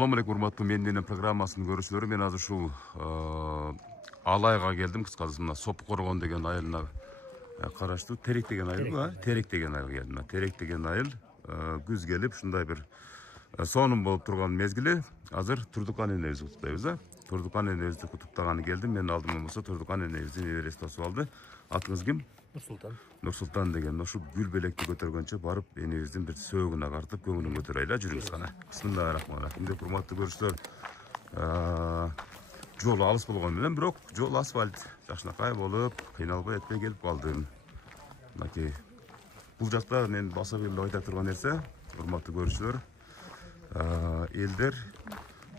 Assalamu alaikum урматтуу менденен программасынын көрүүчүлөрү. Мен азыр ушул Алайга келдим. Кыскасы мына Сопкоргон деген айылына караштуу Терек деген айыл, Терек деген айылга келдим. Терек деген айыл күз келип ушундай бир сонун болуп турган мезгили. Азыр Турдукан энебизди куттуктайбыз. Турдукан энебизди куттуктаганы келдим. Мен алдыман болсо Турдукан энебиздин небереси тосуп алды. Атыңыз ким? Нурсултан. Нурсултан деген ошол гүл белекти көтөргөнчө барып энебиздин бир сөөгүн агартып көңүлүн көтөрөйлү. Жүрүңүз кана. Бисмиллахиррахманиррахим. Деп урматтуу көрүүчүлөр, жол алыс болгон менен бирок жол асфальт жакшынакай болуп, кыйналбай этпей келип калдым. Мынакей бул жакта мен баса беле айта турган нерсе, урматтуу көрүүчүлөр, элдер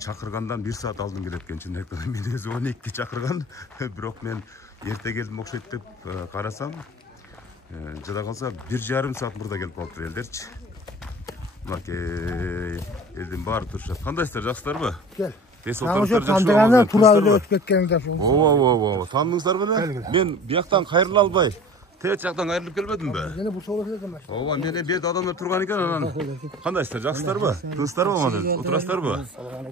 чакыргандан 1 саат алдын келет экен. Чын айтканда мен өзү 12 чакырган, бирок мен эрте келдим окшойт деп карасам, жада калса 1,5 саат мурда келип калыптыр элдерчи. Мынакей элдин баары турушат. Кандайсыздар, жакшысыздарбы? Кел. Тандыганда тура эле өтүп кеткениңдер ошо. Ооба. Таандыңыздар беле? Мен бияктан кайрыла албай, тет жактан кайрылып келбедимби? Жана бул сооло экен машина. Ооба, мен бет адамдар турган экен анан. Кандайсыздар, жакшысыздарбы? Тынчсыздарбы аман? Отурасыздарбы?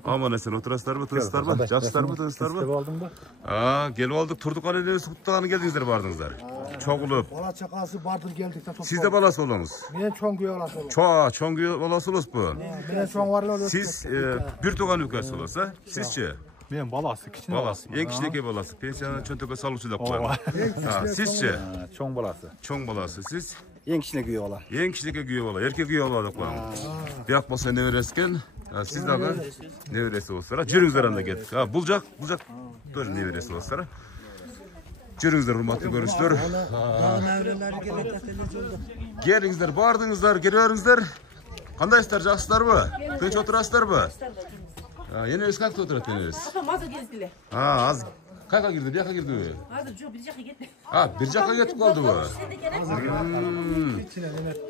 Аман эсен отурасыздарбы? Тынчсыздарбы? Жакшысыздарбы? Тынчсыздарбы? Келип алдыңбы? Келип алдык. Турдукан энебизди куттуктаганы келдиңиздер, бардыңыздар. Чогулуп. Бала чакасы бардыр келдик да. Сиз да баласы болоңуз. Мен чоң күйөө баласы болом. Чоң күйөө баласы болосузбу? Мен чоң бар эле. Сиз бир тууган үкөсү болосуз, Сизчи? Мен баласы, кичине баласы. Эң кичинекей баласы. Пенсияны чөнтөккө салуучу деп коем. Сизчи? чоң баласы. Чоң баласы. Сиз? Эң кичине күйөө бала. Эң кичинекей күйөө бала. Эркек күйөө бала деп коем. Бияк болсо небересі экен. Сиз дагы небереси болсуңар. Жүрүңүздөр анда кеттик. Бул жак тоже небереси болсуңар. Жүрүңүздөр, урматтуу көрүүчүлөр. Келиңиздер, бардыңыздар, келе бериңиздер. Кандайсыздар, жакшысыздарбы? Тынч отурасыздарбы? Энебиз кантип отурат энебиз? Апам азыр келдиле. Аз кайга кирди? Бияка кирдиби? Азыр жок, бир жака кетти. Бир жака кетип калдыбы?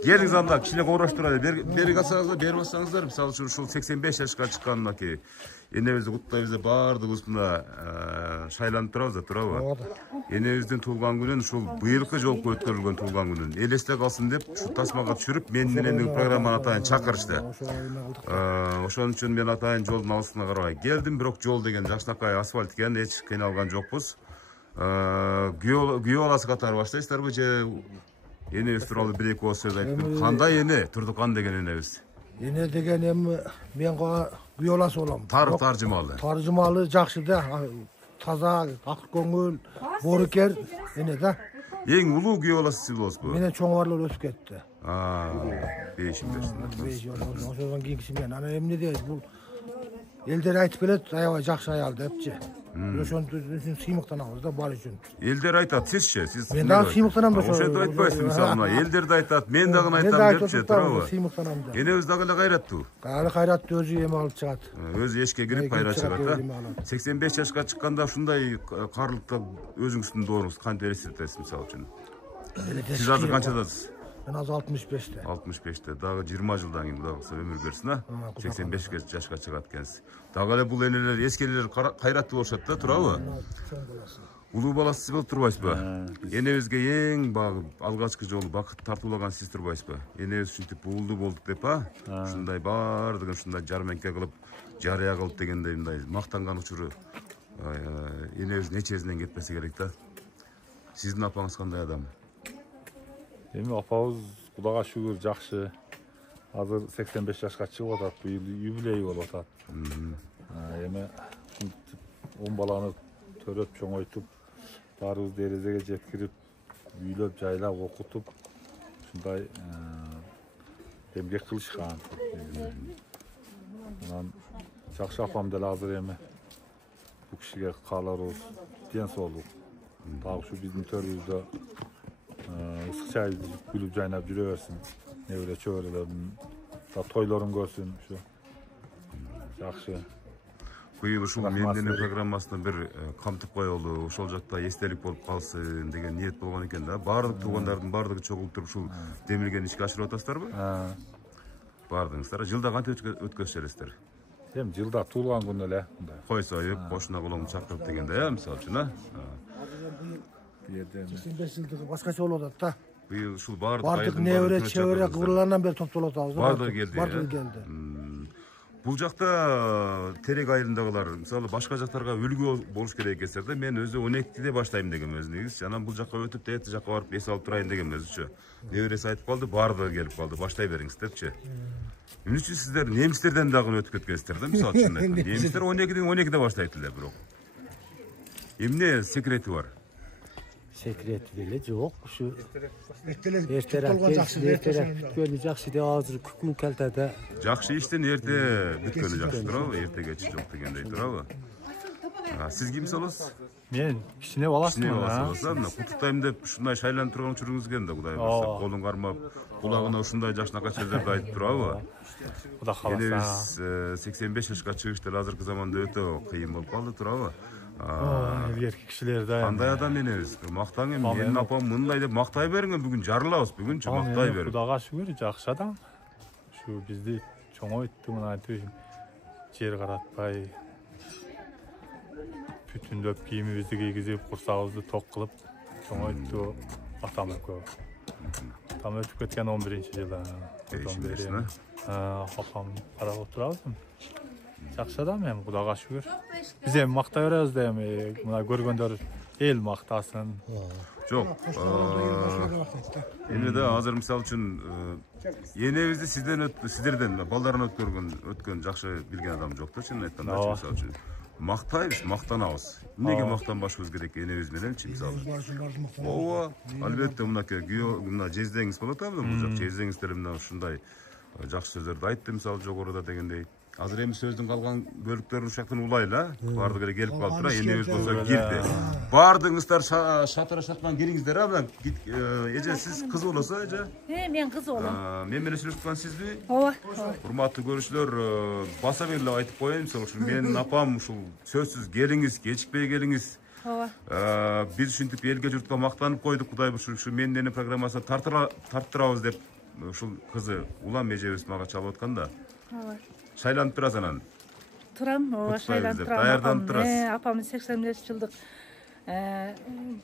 Келиңиз анда, кичине кооруштурайлы. Бери калсаңыздар, бери бассаңыздар, мисалы үчүн ушул 85 жашка чыккан мынакей энебизди куттуктайбыз деп баардыгыбыз мына шайланып турабыз, туурабы? Энебиздин туулган күнүн, ушул быйылкы жолку өткөрүлгөн туулган күнүн элесте калсын деп ушу тасмага түшүрүп, менин программаны атайын чакырышты. Ошон үчүн мен атайын жолдун алысына карабай келдим, бирок жол деген жакшынакай асфальт экен, эч кыйналган жокпуз. Күйөө баласы катары баштайсыздарбы же энебиз тууралуу бир-эки ооз сөз айтып? Кандай эне? Турдукан деген энебиз. Эне деген эми мен күйөө баласы болом. Таржымалы. Таржымалы жакшы да. Таза, ак көңүл, боорукер эне да. Эң улуу күйөө баласы сиз болосузбу? Менен чоң барлар өсүп кетти. Бейшим берсин. Ошондон кийинкиси мен. Анан эмне дейт бул? Элдер айтып келет, аябай жакшы аял депчи. Ошондон үчүн сыймыктанабыз да бар үчүн. Элдер айтат, сизчи? Сиз мен дагы сыймыктанам да ошо. Ошентип айтпайсыз, мисалы, элдер да айтат, мен дагы айтам депчи, туурабы? Сыймыктанам да. Энебиз дагы эле кайраттуу. Кайраттуу өзү эме алып чыгат. Өзү эшикке кирип кайра чыгат да. 85 жашка чыкканда ушундай карлыкта өзүңүздүн дооруңуз кантип элестетесиз, мисалы үчүн? Сиз азыр канчадасыз? Мен азыр 65те. 65те. Дагы 20 жылдан кийин Кудай кылса өмүр берсин, 85 жашка чыгат экенсиз. Дагы эле бул энелер, эскелер кайраттуу болушат да, туурабы? Улуу баласы сиз болуп турбайсызбы? Энебизге эң алгачкы жолу бакыт тартуулаган сиз турбайсызбы? Энебиз ушинтип уулду болдук деп, ушундай баардыгын ушундай жармеңке кылып, жарыя кылып дегендей мындай мактанган учуру энебиздин эчесинен кетпесе керек да. Сиздин апаңыз кандай адам? Эми апабыз Кудайга шүгүр жакшы. Азыр 85 жашка чыгып атат, быйыл юбилей болуп атат. Эми 10 баланы төрөп чоңойтуп, баарыбыз дерезеге жеткирип, үйлөп, жайлап, окутуп, ушундай эмгек кылышкан. Анан жакшы апам деле азыр эми бул кишиге кааларыбыз ден соолук. Дагы ушу биздин төрүбүздө ысык чай күлүп жайнап жүрө берсин. Небере чөбөрөлөрдүн да тойлорун көрсүн, ушу жакшы. Быйыл ушул менденин программасына бир камтып коелу, ошол жакта эстелик болуп калсын деген ниет болгон экен да. Баардык туугандардын баардыгы чогулуп туруп ушул демилген ишке ашырып атасыздарбы? Бардыңыздар. Жылда кантип өткөзүп элестер? Эми жылда туулган күнү эле мындай. Кой союп, кошуна колоңду чакырып дегенде, мисалы үчүн, Бу жерде 85 жылдыгы башкача болуп атат да. Быйыл ушул баардык небере чөбөрө кыбырларынан бери топтолуп атабыз да. Баардыгы келди. Баардыгы келди. Бул жакта терек айылындагылар мисалы башка жактарга үлгү болуш керек экенсиздер да. Мен өзү 12-де баштайм дегем өзү негизи. Анан бул жакка өтүп тегети жакка барып эс алып турайын дегем өзүчө. Небереси айтып калды, баардыгы келип калды. Баштай бериңиз депчи. Эмне үчүн сиздер немистерден дагы өтүп кеткенсиздер да, мисалы үчүн айтканда. Немистер 12-де баштайт эле бирок. Эмне секрети бар? Секрети деле жок. Ушу Эртелеп эртерээк болгон жакшы бүткөнү жакшы деп азыр күн калтада. Жакшы иштен эрте бүткөнү жакшы туурабы? Эрте кеч жок дегендей туурабы? Сиз ким болосуз? Мен кичине баласымын. Мына куттуктайм деп ушундай шайланып турган учуруңузген да, Кудай буюрса. Колун кармап, кулагына ушундай жакшынакай сөздөрдү айтып турабы? Кудай кааласа. Энебиз 85 жашка чыгыш деле азыркы заманда өтө кыйын болуп калды туурабы? Эркек кишилер да. Кандай адам энебиз? Мактаң эми, менин апам мындай деп мактай бериңер, бүгүн жарылабыз, бүгүнчү мактай берип. Кудайга шүгүр, жакшы адам. Ушу бизди чоңойтты, мына жер каратпай, бүтүндөп кийимибизди кийгизип, курсагыбызды ток кылып чоңойтты атам экөө. Атам өтүп кеткен 11-жылы. Апам карап отурабыз. Жакшы адам эми, Кудайга шүгүр. Биз эми мактай беребиз да эми, мына көргөндөр эл мактасын. Жок. Эми да азыр мисалы үчүн энебизди сиздерден балдарынан өткөн жакшы билген адам жок да, чынын айтканда, мисалы үчүн. Мактайбыз, мактанабыз. Эмнеге мактанбашыбыз керек энебиз мененчи мисалы? Ооба, албетте мына жездеңиз болот а, бул жак жездеңиз деле мына ушундай жакшы сөздөрдү айтты мисалы жогоруда дегендей. Азыр эми сөздүн калган бөлүктөрүн ушактан улайлы, баардыгы эле келип калыптыр, энебиз болсо кирди. Баардыгыңыздар шатыра шаткан кириңиздер а, эже сиз кыз болосуз эже? Мен кыз болом. Мен менен сүйлөшүп аткан сизби? Ооба. Урматтуу көрүүчүлөр, баса беле айтып коеюн, мисалы ушул менин апам ушул сөзсүз келиңиз, кечикпей келиңиз. Ооба. Биз ушинтип элге журтка мактанып койдук, Кудай ушу менден программасына тарттырабыз деп ушул кызы улам эжебиз мага чалып атканда. Ооба. Шайланып турасыз анан? Турам, ооба, шайланып турам. Даярданып турасыз. Апамдын 85 жылдык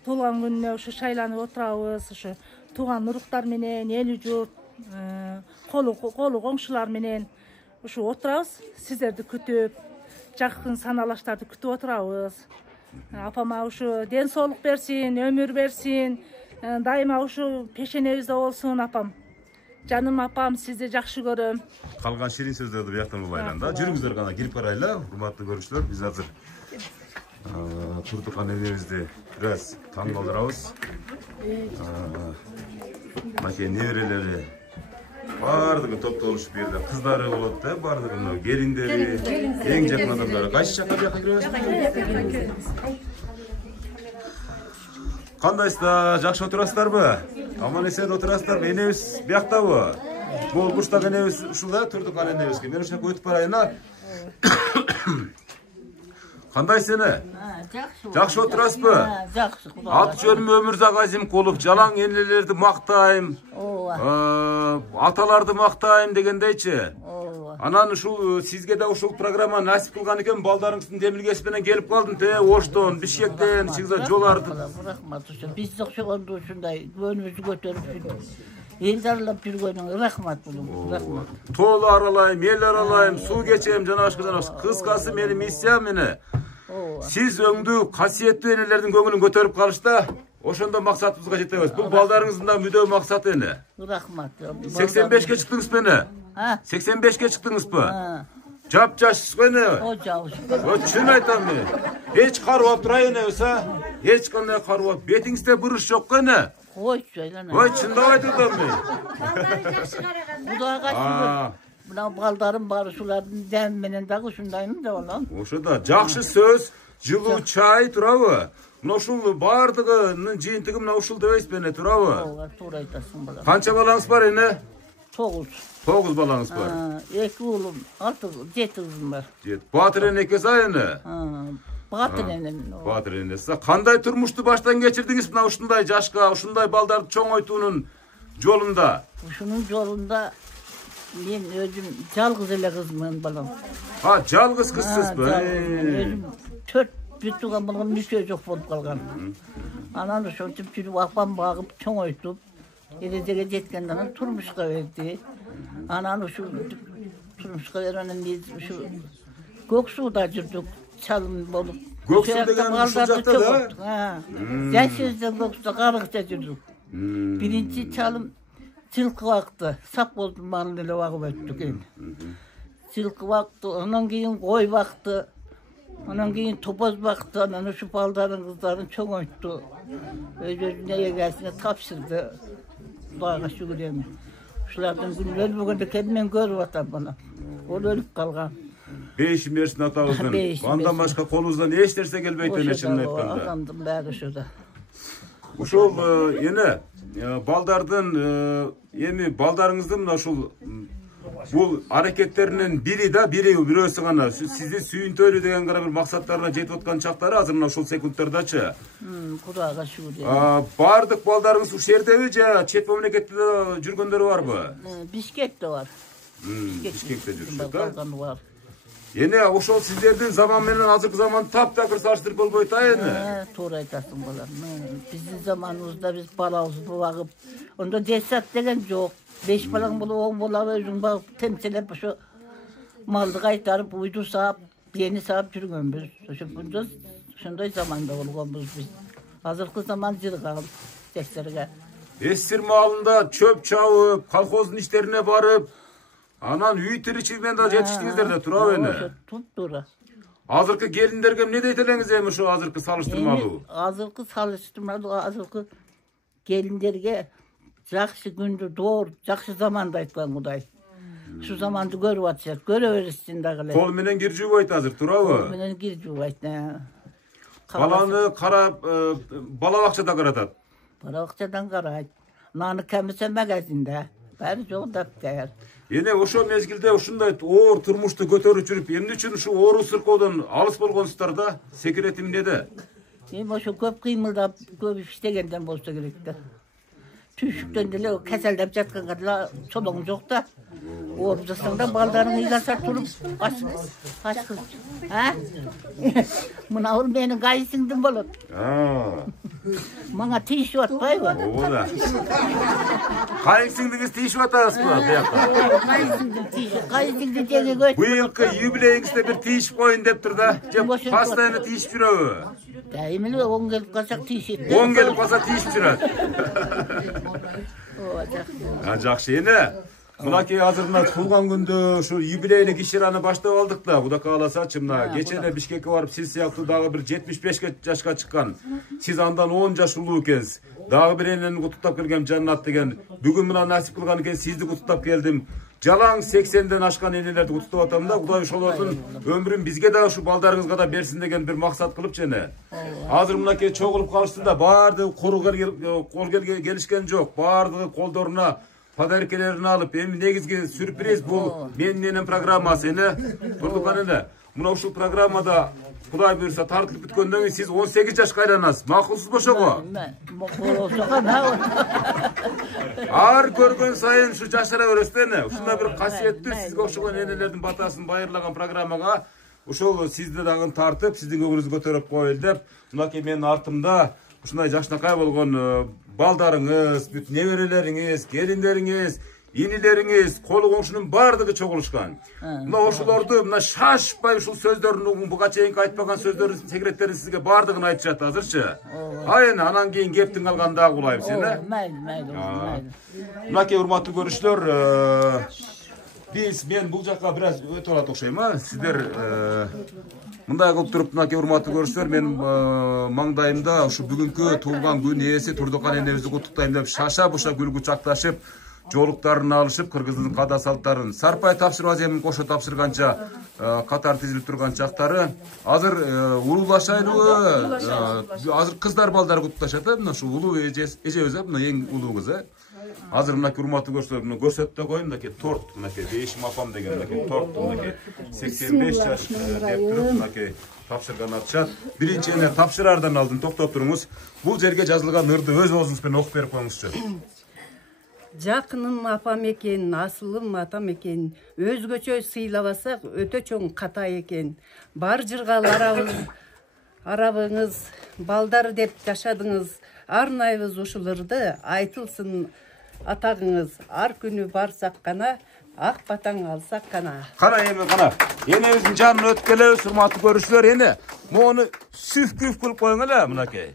туулган күнүнө ушу шайланып отурабыз, ушу тууган уруктар менен, эли журт, колу коңшулар менен ушу отурабыз. Сиздерди күтүп, жакын саналаштарды күтүп отурабыз. Апама ушу ден соолук берсин, өмүр берсин, дайыма ушу пешенебизде болсун апам. Жаным апам, сизди жакшы көрөм. Калган ширин сөздөрдү бияктан улайлан да. Жүрүңүздөр гана кирип барайлы, урматтуу көрүүчүлөр. Биз азыр Турдукан энебизди бир аз таң калтырабыз. Мынакей неберелери баардыгы топтолушуп бу жерде кыздары болот да, баардыгы мына келиндери, эң жакын адамдары. Кайсы жакка бияка киребиз? Кандайсыздар, жакшы отурасыздарбы? Аман эсен отурасыздарбы? Энебиз бияктабы? Бул бурчтагы энебиз ушул да, Турдукан энебизге. Мен ушул жака өтүп барайын а. Кандайсыз эне? Жакшы отурасызбы? Жакшы, Кудай. Аты жөнүм Өмүрзак Азимкулов, жалаң энелерди мактайм. Аталарды мактайм дегендейчи. Анан ушул сизге да ушул программа насип кылган экен, балдарыңыздын демилгеси менен келип калдым те, Оштон, Бишкектен, сизге жоларды. Рахмат ушу. Биз окшогондо ушундай көңүлүбүздү көтөрүп элди аралап жүргөнүңө рахмат булум. Рахмат. Тоолу аралайм, эл аралайм, суу кечем, жана башка. Кыскасы менин миссиям эмне? Сиз өңдүү, касиеттүү энелердин көңүлүн көтөрүп калышта, ошондо максатыбызга жетебиз. Бул балдарыңыздын да мүдөө максаты эне. Рахмат. 85ке чыктыңызбы эне? 85ке чыктыңызбы? Жап-жашсыз го эне? О, жабыш. Чын айтам мен. Эч карып турай энебиз, а? Эч кандай карып. Бетиңизде буруш жок го эне? Койчу айлана. Ой, чындап айтам мен. Кудайга шүгүр. Мына балдарым бар, ушулардын дем менен дагы ушундаймын деп алам. Ошода жакшы сөз, жылуу чай турабы? Мына ушул баардыгынын жыйынтыгы мына ушул дебейсизби эне, турабы? Ооба, туура айтасың балам. Канча балаңыз бар эне? 9. 9 балаңыз бар. 2 уулум, 7 кызым бар. Батыр энекеси эне? Батыр энем. Батыр энеси. Кандай турмушту баштан кечирдиңиз мына ушундай жашка, ушундай балдарды чоңойтуунун жолунда? Ушунун жолунда мен өзүм жалгыз эле кызмын балам. Жалгыз кызсызбы? Өзүм 4 бүт тууган болгон мүчө жок болуп калган. Анан ошентип жүрүп апам багып чоңойтуп, эрежеге жеткенде анан турмушка берди. Анан ушул turmuşqa veren biz şu Göksu'da жүрдük, çalım bolup. Göksu degen şu jakta da? Ha. Yaşızda Göksu'da qarıqça жүрдük. Birinci çalım Çılkı vaktı, sap oldu malıyla vakıp öttük endi. Çılkı vaktı, ondan keyin koy vaktı, ondan keyin topoz vaktı, ondan şu baldarın kızların çok oyttu. Öz-özüne yegesine tapşırdı. Dağa şükür emin. Şulardan günler bugün de kendime görüp atam bana. O ölüp kalgan. Beyişim versin atağızdan. Ondan başka kolunuzdan ne işlerse gelbeyten eşinle etkanda. Atamdım bari şurada. Uşul yine baldardan yeni baldarыңыздın uşul bu hareketlerinin biri birösü gana sizi sүйүнтөлүү деген gara bir maksatlarına жетip atkan çaktары azır mına uşul sekundlardачы. Kurağa şükür. Bardık baldarыңыз uşu yerdebi же чет мамлекетте жүргөндөрү барбы? Bişkek'te var. Bişkek'te жүрүшөт. Var. Yine uşul sizlerden zaman menен azırkı zaman taptakır saçtırıp bolboyt ayını. To'g'ri aytasың bolam. Bizning zamonimizda biz balamizni bag'ib, unda desat degan yo'q. 5 balang bo'lib, 10 bola o'zing bag'ib, temsilab shu malni qaytarib, uydu sap, yeni sap yurganmiz. O'sha shunday zamonda bo'lganmiz biz. Hozirgi zaman jirg'al tekserga. Esir malında çöp çağıp, kolxozdun işlerine barıp, anan üy tirikçiliğinden de yetiştiğinizler de tura beni. Tuttura. Hazırkı gelinlerge ne deyteleğiniz mi şu hazırkı salıştırmalı? Hazırkı salıştırmalı, hazırkı gelinlerge жақсы күндү doğru, жақсы zamanda aytқан Құдай. Şu zamanды көрүп атышат, көрөберсин дагы. Kol menen girjүү bayt hazır turabı? Менен киржүү айтты. Balаны karap, bala bakçada karatat. Bala bakçadan karayt. Nаны кемисе магазинде. Баары жок дапкер. Yine oşo mezgilde uşunday oor turmuştu götörüp жүрүp, эмне үчүн şu oorу sırkoodan alыс болгонсуздар да? Секретим неде? Ошо көп кыймылдап, көп иштегенден болсо керек да. Tüşükten de keseldep jatkanga da çolong jok da. Orup jasang da baldarың ыйласа туруп aç kız. Ha? Mına ol menin gayısыңdın bolot. Manga tişip atpayбы? Ola. Kayısыңdыңыз tişip atasыз mı? Gayısыңды jege göç. Bu yılkı юбилейиңизде bir tişip koyun dep tur da. Pastayını tişip жүрөбү? Emili 10 gelip kalsak tişip. 10 gelip kalsa tişip жүрөт. Жақсы ene. Mınaki hazırına tulgan gündü şu юбилейlik işlerini başta aldık da. Bu da kalasaçı mına. Geçene Bişkek'e varıp siz siyahtı dağı bir 75 yaşka çıkan. Siz andan 10 yaş ulu ekeniz. Dağı bir elini kututtap gelgem cannat degen. Bugün buna nasip kılgan eken sizdi kututtap geldim. Jalan 80'den aşkan enelerdi kututtap atam da. Kuday şu olsun ömrüm bizge de şu baldarınızga da bersin degen bir maksat kılıp jene. Hazır mınaki çok olup kalıştı da bardı kol gelişken yok. Bardı koldoruna padarikelerini alıp hem negizgi sürpriz bu meninin programması ene. Durduk ene. Muna şu programmada Kuday buyursa tartılıp bitkenden siz 18 yaş kayranasız. Makulsuz boşa ko. Ağır görgön sayın şu yaşlara öresene. Şunda bir kasiyetli sizge okşugan enelerden batasını bayırlagan programmaga uşol sizde dagın tartıp sizdin ögünüzü götürüp koyul dep. Mınaki menin artımda uşunday jaşnakay bolgon baldarыңыз, bütün nevereleriңiz, gelinleriңiz, inileriniz, kolu komşunun bardığı çok oluşkan. Mına oşulardı, mına şaşpay uşul sözlerini, bu kaçayınki aytpagan sözlerin, sekretlerin sizge bardığını aytışat hazırçı. Ayın anan keyin geptin kalgan daha kulayım seni. Mayli. Mınaki urmatlı görüşler, men bu жаққа biraz öte olat okşayım ha. Sizler mınday kılıp durup mınaki urmatlı görüşler, men mаңдайымда şu bugünkü tuğulgan gün iyesi Turdokan enemizi kutuktayım dep şaşa buşa gülgü çaktaşıp жолуктарын алышып кыргыздын када салттарын сарпай тапшырбас эмин кошо тапшырганча катар тизилип турган чактары азыр улуулашайлыбы азыр кыздар балдар кутташат мына ушу улуу эжебиз мына эң улуу кызы азыр мынакей урматтуу көрсөтөт мына көрсөтүп да коеюн мынакей торт мынакей бейишим апам деген мынакей торт мынакей 85 жаш деп туруп мынакей тапшырган атышат биринчи эне тапшыраардан алдын токтоп туруңуз бул жерге жазылган ырды өз оозуңуз менен окуп берип коюңузчу. Жақыным апам екен, асылым атам екен, өзгөчө сыйлабасак өтө чоң ката екен. Бар жыргал арабыңыз, балдар деп жашадыңыз, арнайбыз ушуларды, айтылсын атагыңыз. Ар күнү барсак гана Ак батаң алсак кана. Qara emin qana. Enebizin janını ötkele, hurmatly görüşler ene. Monu süf-küf kılıp koyun ele mınake.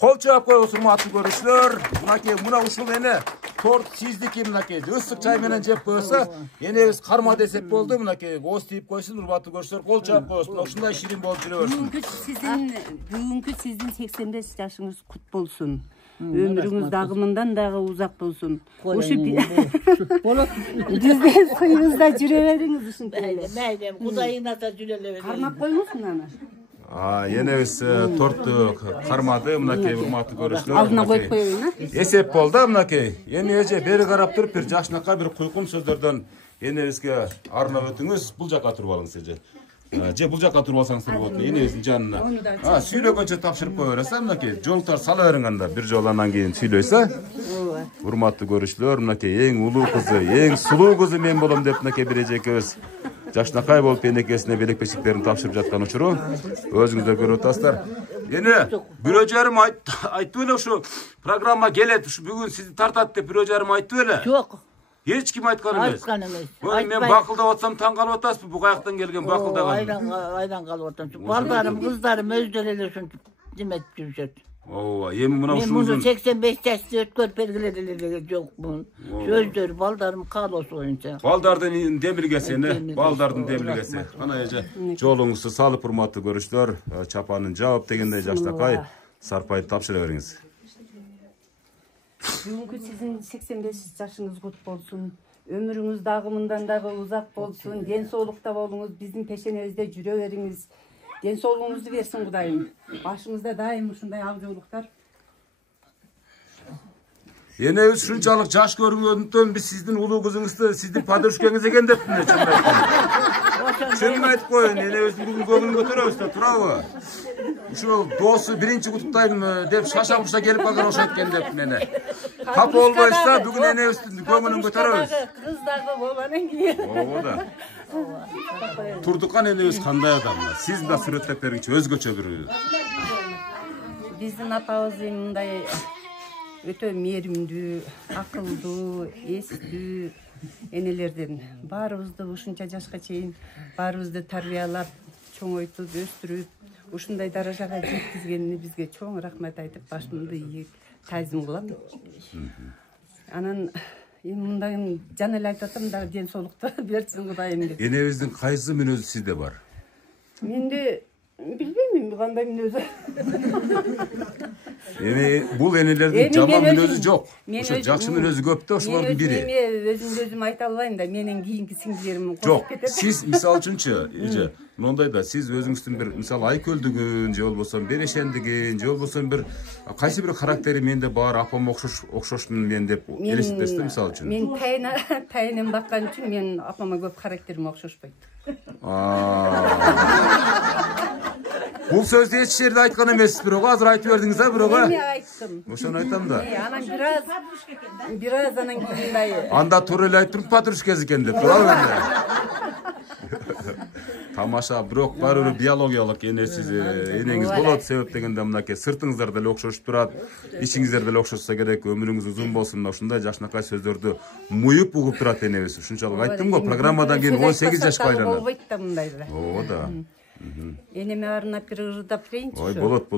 Kol çap koyun hurmatly görüşler. Mınake muna uşul ene. Tort sizdiki mınake. Isık çay menen jep koysa, enebiz karma desep boldu mınake. Oz deyip koysun hurmatly görüşler. Kol çap koysun. Uşunday şirin bolup jüre bersin. Bugünkü sizin 85 yaşınız kut bolsun. Ömrünüz dağımından dağı uzak bolsun. Uşu bizden soyunuzda jüreveriniz üçün böyle. Meylem, Kudayına da cürele Karmak koymuşsun ana. Enebis torttu karmadı mınake hurmatly görüşler. Aldına koyup koyayım ha. Esep boldu mınake. Eneje beri karap turup bir jaşnaka bir kuykum sözlerden enebizge arnap ötüңüz. Bul jaka turup alыңыз eje. Je bul jaka turup alsaňız turup otun enebizin janına. Süylögönçe tapşırıp koyverasam mınake joltar sala beringanda bir jolandan keyin süylöse. Hurmatly görüşler mınake eň uluu kızı, eň suluu kızı men bolam dep mınake birejekebиz. Jaşnakay bolup enekesine belek beşiklerini tapşırıp jatkan uçuru. Özüňizler görüp ataslar. Ene bir öjerim aytdı öyle şu programma gelet. Şu bugün sizi tartat dep bir öjerim aytdı öyle. Yok. Hiç kim aytkan emes. Aytkan emes. Men bakıldap atsam taң kalıp atasmı bu kayaktan gelgen bakıldagan. Aydan kalıp atasın. Baldarım, kızlarım özdereler şunu demet жүрüşөt. Ova, emi muna Men uşunuzun. bunu 85 yaşta ötkör belgilediler yok bunun. Sözdür, baldarım kalos oyunca. Baldardın demirgesi ne? Baldardın demirgesi. Ana eje joluňuzdu salıp hurmatly görüşler. Çapanın cevap degende Jaşnakay sarpayıp tapşıra beriňiz. Bugünkü sizin 85 yaşınız kut bolsun. Ömrünüz dağımından dağı uzak bolsun. Den soğulukta bolunuz. Bizim peşenizde jüreveriňiz. Den soğuluğunuzu versin Kudayım. Başımızda daim uşunday agjooluklar. Enebis şunçalık jaş görüngöndükten biz sizdin uluu kızıňızdy, sizdin padruşkeňiz eken dep ne Şunu aytıp koyun, enebizin bugün kömülün götüröbüz da turabı. Şu dostu birinci kutuptayım dep şaşamışta gelip bakar oşa etken dep mene. Tap olmaysa bugün enebizin kömülün götüröbüz. Kızlarga bolanın giyin. O da. Turdukan enebiz kanday adamlar. Siz de süretlep beriňçe özgöçe bir. Bizdin apabız mындай ötö merimdүү, akılдуу, эстүү enelerden. Barыбызды ушунча жашка чейин barыбызды тарбиялап, чоңойтуп, өстүрүп, ушундай даражага жеткизгенине бизге чоң рахмат айтып, башымды ийип тазим кылам. Анан мындай жана эле айтып атам да ден соолукту берсин Кудайым деп. Enebizin kayсы мүнөзү sizde var? Менде билбейм кандай мүнөзү. Bul enelerden jamан мүнөзү жок. Ошо жакшы мүнөзү көп да ошолордун бири. Өзүм айта албайм да, менин кийинки сиңдилерим Жок, siz misal үчүнчү, эже, мындай да siz өзүңүздүн бир мисал айкөлдүгүн, же болбосо берешендигин, же болбосо бир кайсы бир карактери менде бар, апам окшошмун мен деп элестетесиз мисал үчүн. Мен тайынын баккан үчүн мен апама көп карактерим окшошпойт. Бул сөздү эч жерде айткан эмессиз, бирок азыр айтып бердиңиз а бирок. Мен айттым. Ошону айтам да. Анан бираз анан кийин Анда туура эле айтып патрушкез экен деп, туурабы менде? Тамаша, бирок баары бир биологиялык энесиз, энеңиз болот себеп дегенде мынакей сыртыңыздар деле окшошуп турат, ичиңиздер деле окшошсо керек, өмүрүңүз узун болсун, ушундай жашнакай сөздөрдү муюп угуп турат энебиз. Ушунчалык айттым го, программадан кийин 18 жашка айланат. Болбойт да мындайда. О да. Энеме арнап бир ырдап берейинчи. Ой, болот.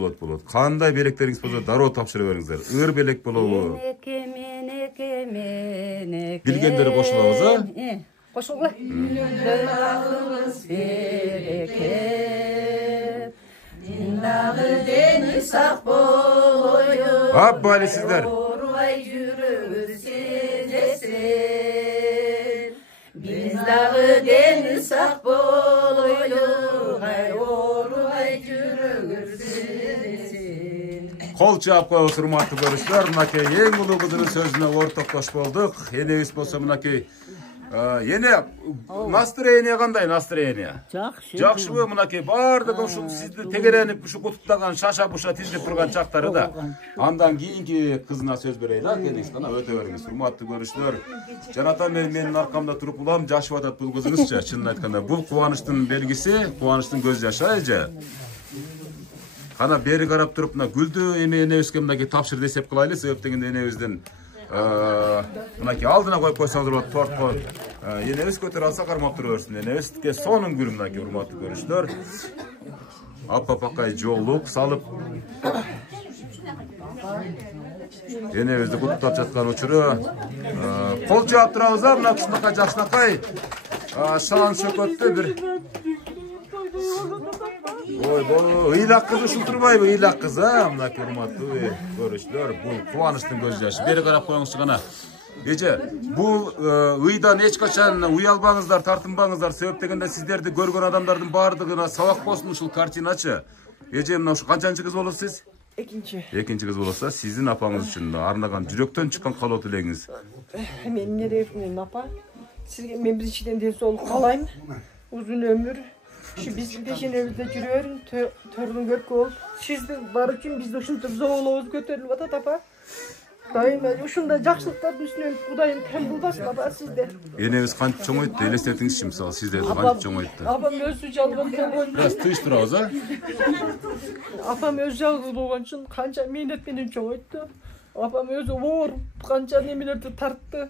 Кандай белектериңиз болсо дароо тапшыра бериңиздер. Ыр белек болобу? Менеке. Билгендери кошулабыз, а? Кошулгула. Дагыбыз береке. Дагы дени сак болою. Аппали сиздер. Орубай жүрөбүз сезесен. Биз дагы дени сак болою. Орубай жүрөбүз сезесен. Kol çap koyup hurmatly görüşler. Mınakey eň uluu kızının sözüne ortakdoş bolduk. Enebis bolsa mınakey ene настроение кандай настроение? Жакшы. Жакшыбы мынакей бардыгы ушу сизди тегеренип ушу кутуптаган шаша-буша тизилип турган чактары да. Андан кийинки кызына сөз берейин а, келиңиз кана өтө бериңиз. Урматтуу көрүүчүлөр, жанатан менин аркамда туруп улам жашып атат бул кызыңызчы. Чынын айтканда бул кубанычтын белгиси, кубанычтын көз жашы эже. Кана бери карап туруп мына гүлдү эме энебизге мынакей тапшыр десеп кылайлы, себеп дегенде энебиздин Mınaki aldına koyup koysanız болады tortko. Enebis көтөр алса кармап тура берсин. Enebisке сонун күрүм мынaki урматтуу көрүүчүлөр. Апа-пакай жолук салып энебизди куттап жаткан учуру кол жаап турабыз а мына кичинакай жакшынакай шаан шөкөттө бир ойбой ыйлак кыз ушул турбайбы ыйлак кыз мынакей урматтуу көрүүчүлөр бул кубанычтын көз жашы бери карап коюңузчу гана эже бул ыйдан эч качан уялбаңыздар тартынбаңыздар себеп дегенде сиздерди көргөн адамдардын баардыгына сабак болсун ушул картиначы эже мына ушу канчанчы кыз болосуз сиз экинчи кыз болсо сиздин апаңыз үчүн арнаган жүрөктөн чыккан каалоо тилегиңиз Мен неревмен апа, сизге мен биринчиден ден соолук каалайм. Узун өмүр. Ушу биздин пешенебизде жүрө бериң, төрүн көркө болуп. Сиздин бар үчүн бизди ушинтип зоолообуз көтөрүлүп атат апа. Дайыма ушундай жакшылыктардын үстүнөн Кудайым кем кылбасын апа сизде. Энеңиз кантип чоңойтtu элестетиңизчи мисалы сиздерди кантип чоңойтtu Апам өзү жалгыз болгон. Biraz тыйыш турабыз Апам өзү жалгыз болгон үчүн канча мээнет менен чоңойтtu. Апам өзү ооруп канча немелерди тартты.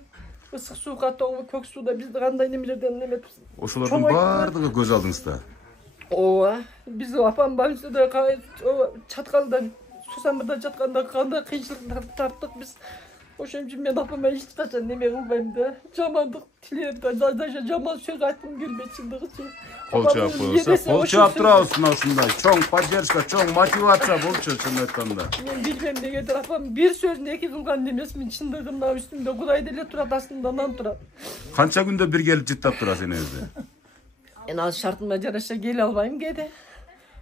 Ысык суукка тоңуп көк сууда бизди кандай немелерден неметип. Ошолордун баардыгы көз алдыңызда. Ооба, биз апам больницада чаткалдан Сусамбырда жатканда кандай кыйынчылыктарды тарттык биз. Ошон үчүн мен апама эч качан неме кылбайм да. Жамандык тилеп, даже жаман сөз айткым келбейт чындыгычы. Кол чаап коебуза, кол чаап турабыз мына ушундай чоң поддержка, чоң мотивация болчу чын айтканда. Мен билбейм дегенде апам бир сөзүн эки кылган эмесмин, чындыгында үстүмдө Кудай деле турат, астымдан турат. Канча күндө бир келип жыттап турасыз энеңизди? Мен ал шартыма жараша келе албайм кээде.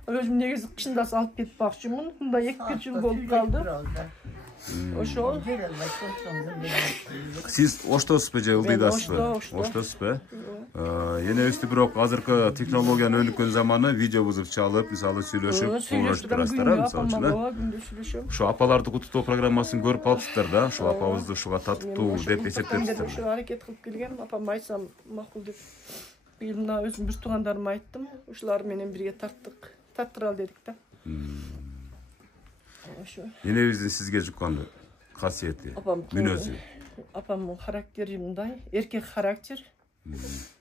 Өзүм негизи кышындас алып кетип бакчымын. Мындай 2 жыл болуп калды. Ошол. Сиз оштосузбу же ылдыйдасызбы? Оштосузбу? Энебизди бирок азыркы технологиянын өнүккөн заманы видео бузуп чалып, мисалы сүйлөшүп, коңгурашып турасыздар, мисалы үчүн. Ошо апаларды куттуктоо программасын көрүп калыпсыздар да, ошо апабызды ушуга татыктуу деп эсептепсиздер. Ошо аракет кылып келгем, апам айтсам макул деп. Быйыл мына өзүм бир туугандарыма айттым, ушулар менен бирге тарттыралы дедик да. Ошо. Энебиздин сизге жуккан касиети, мүнөзү. Апамдын характери мындай, эркек характер.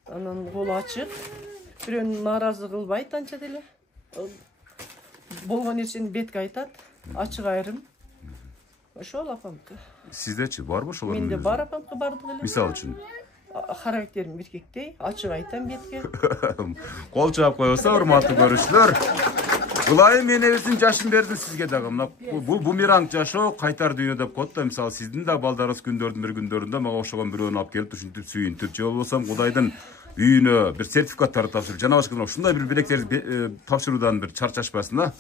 Анан колу ачык. Бирөөнү нааразы кылбайт анча деле. Болгон нерсени бетке айтат, ачык айрым. Ошол апамдыкы. Сиздечи барбы ошолор? Менде бар апамдыкы бардыгы эле. Мисалы үчүн характерим эркектей, ачык айтам бетке. Кол чаап коебуза, урматтуу көрүүчүлөр. Булайым энебиздин жашын бердим сизге дагы. Бул бумеранг жашоо кайтар дүйнө деп коет да. Мисалы сиздин да балдарыңыз күндөрдүн бир күндөрүндө мага окшогон бирөөнү алып келип ушинтип сүйүнтүп, же болбосо Кудайдын үйүнө бир сертификаттарды тапшырып, жана башка ушундай бир билектерди тапшыруудан бир чарчашпасын а.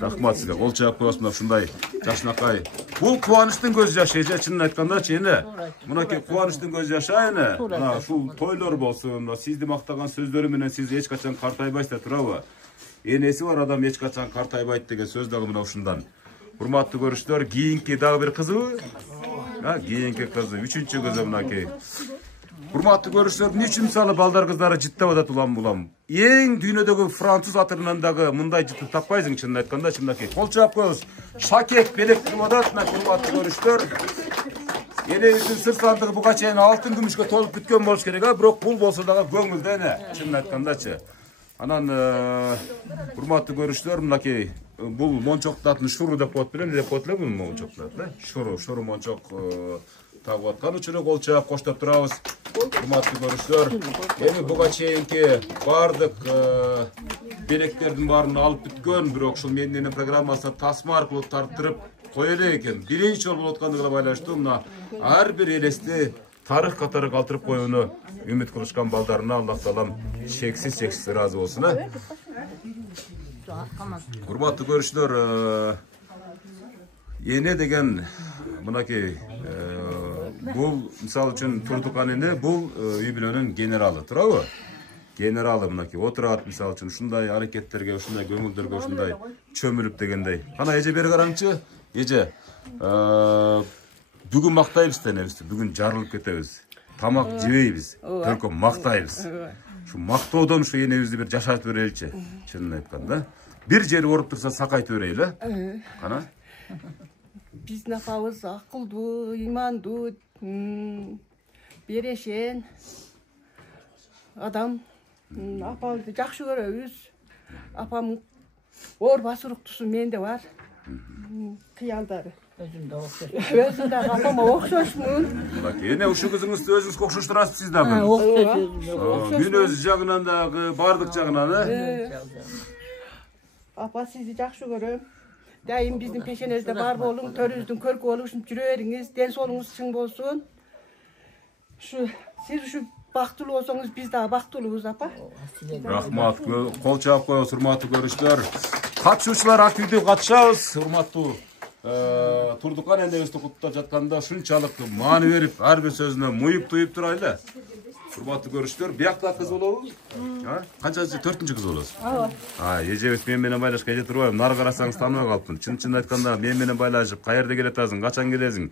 Рахмат сизге. Кол чаап коебуз мына ушундай жакшынакай. Бул кубанычтын көз жашы эже, чынын айткандачы эне. Мынакей кубанычтын көз жашы эне. Мына ушул тойлор болсун, сизди мактаган сөздөрү менен сиз эч качан картайбайсыздар, туурабы? Энеси бар адам эч качан картайбайт деген сөз дагы мына ушундан. Урматтуу көрүүчүлөр, кийинки дагы бир кызыбы? Кийинки кызы, 3-чү кызы мынакей. Урматтуу көрүүчүлөр, эмне үчүн мисалы балдар кыздары жыттап атат улам-булам? Эң дүйнөдөгү француз атырынан дагы мындай жытып таппайсың чынын айтканда, мынакей. Кол чаап коебуз. Шакек белек кылып атат, мынакей урматтуу көрүүчүлөр. Энебиздин сыр сандыгы буга чейин алтын күмүшкө толуп бүткөн болуш керек, бирок бул болсо дагы көңүлдө эне, чынын айткандачы. Анан урматтуу көрүүчүлөр, мынакей бул мончоктун шуру деп коет белем, деп коет эле бул мончоктун, шуру мончок тагып аткан учуру кол чаап коштоп турабыз. Урматтуу көрүүчүлөр, эми буга чейинки бардык белектердин баарын алып бүткөн, бирок ушул менин программасына тасма аркылуу тарттырып кое элек экен. Биринчи жолу болуп аткандыгына байланыштуу мына ар бир элести тарых катары калтырып коюуну үмүт кылышкан балдарына Аллах таалам шексиз ыраазы болсун. Урматтуу көрүүчүлөр, эне деген мынакей бул мисалы үчүн Турдукан эне бул үй бүлөнүн генералы, туурабы? Генералы мынакей отурат, мисалы үчүн ушундай аракеттерге, ушундай көңүлдөргө ушундай чөмүлүп дегендей. Кана эже бери караңчы. Эже, бүгүн мактайбыз энебизди, бүгүн жарылып кетебиз. Тамак жебейбиз, только мактайбыз. Ушу мактоодон ушу энебизди бир жашатып береличи, чынын айтканда. Бир жери ооруп турса сакайтып берейли, кана. биздин апабыз акылдуу, ыймандуу, берешен адам. Апамызды жакшы көрөбүз. Апам оор басыруктусу менде бар. Кыялдары. Өзүм дагы апама окшошмун. Эне ушул кызыңызды өзүңүзгө окшоштурасыз сиз дагы. Мен өз жагынан дагы бардык жагынан. Апа сизди жакшы көрөм. Дайым биздин пешенебизде бар болуң, төрүбүздүн көркү болуп, ушинтип жүрө бериңиз, ден соолугуңуз чың болсун. Сиз ушу бактылуу болсоңуз, биз дагы бактылуубуз, апа. Рахмат. Кол чаап коебуз, урматтуу көрүүчүлөр. Катышуучулар активдүү катышабыз, урматтуу. Турдукан энебизди куттап жатканда ушунчалык маани берип, ар бир сөзүнө муюп туюп турайлы. Урматтуу көрүүчүлөр, биякта кыз болобуз. Канчанчы 4-кыз болосуз? Эжебиз мен менен байлашып кете турбайбы? Нары карасаңыз тааныбай калыптын. Чын айтканда мен менен байлашып, каерде келатасың, качан келесиң?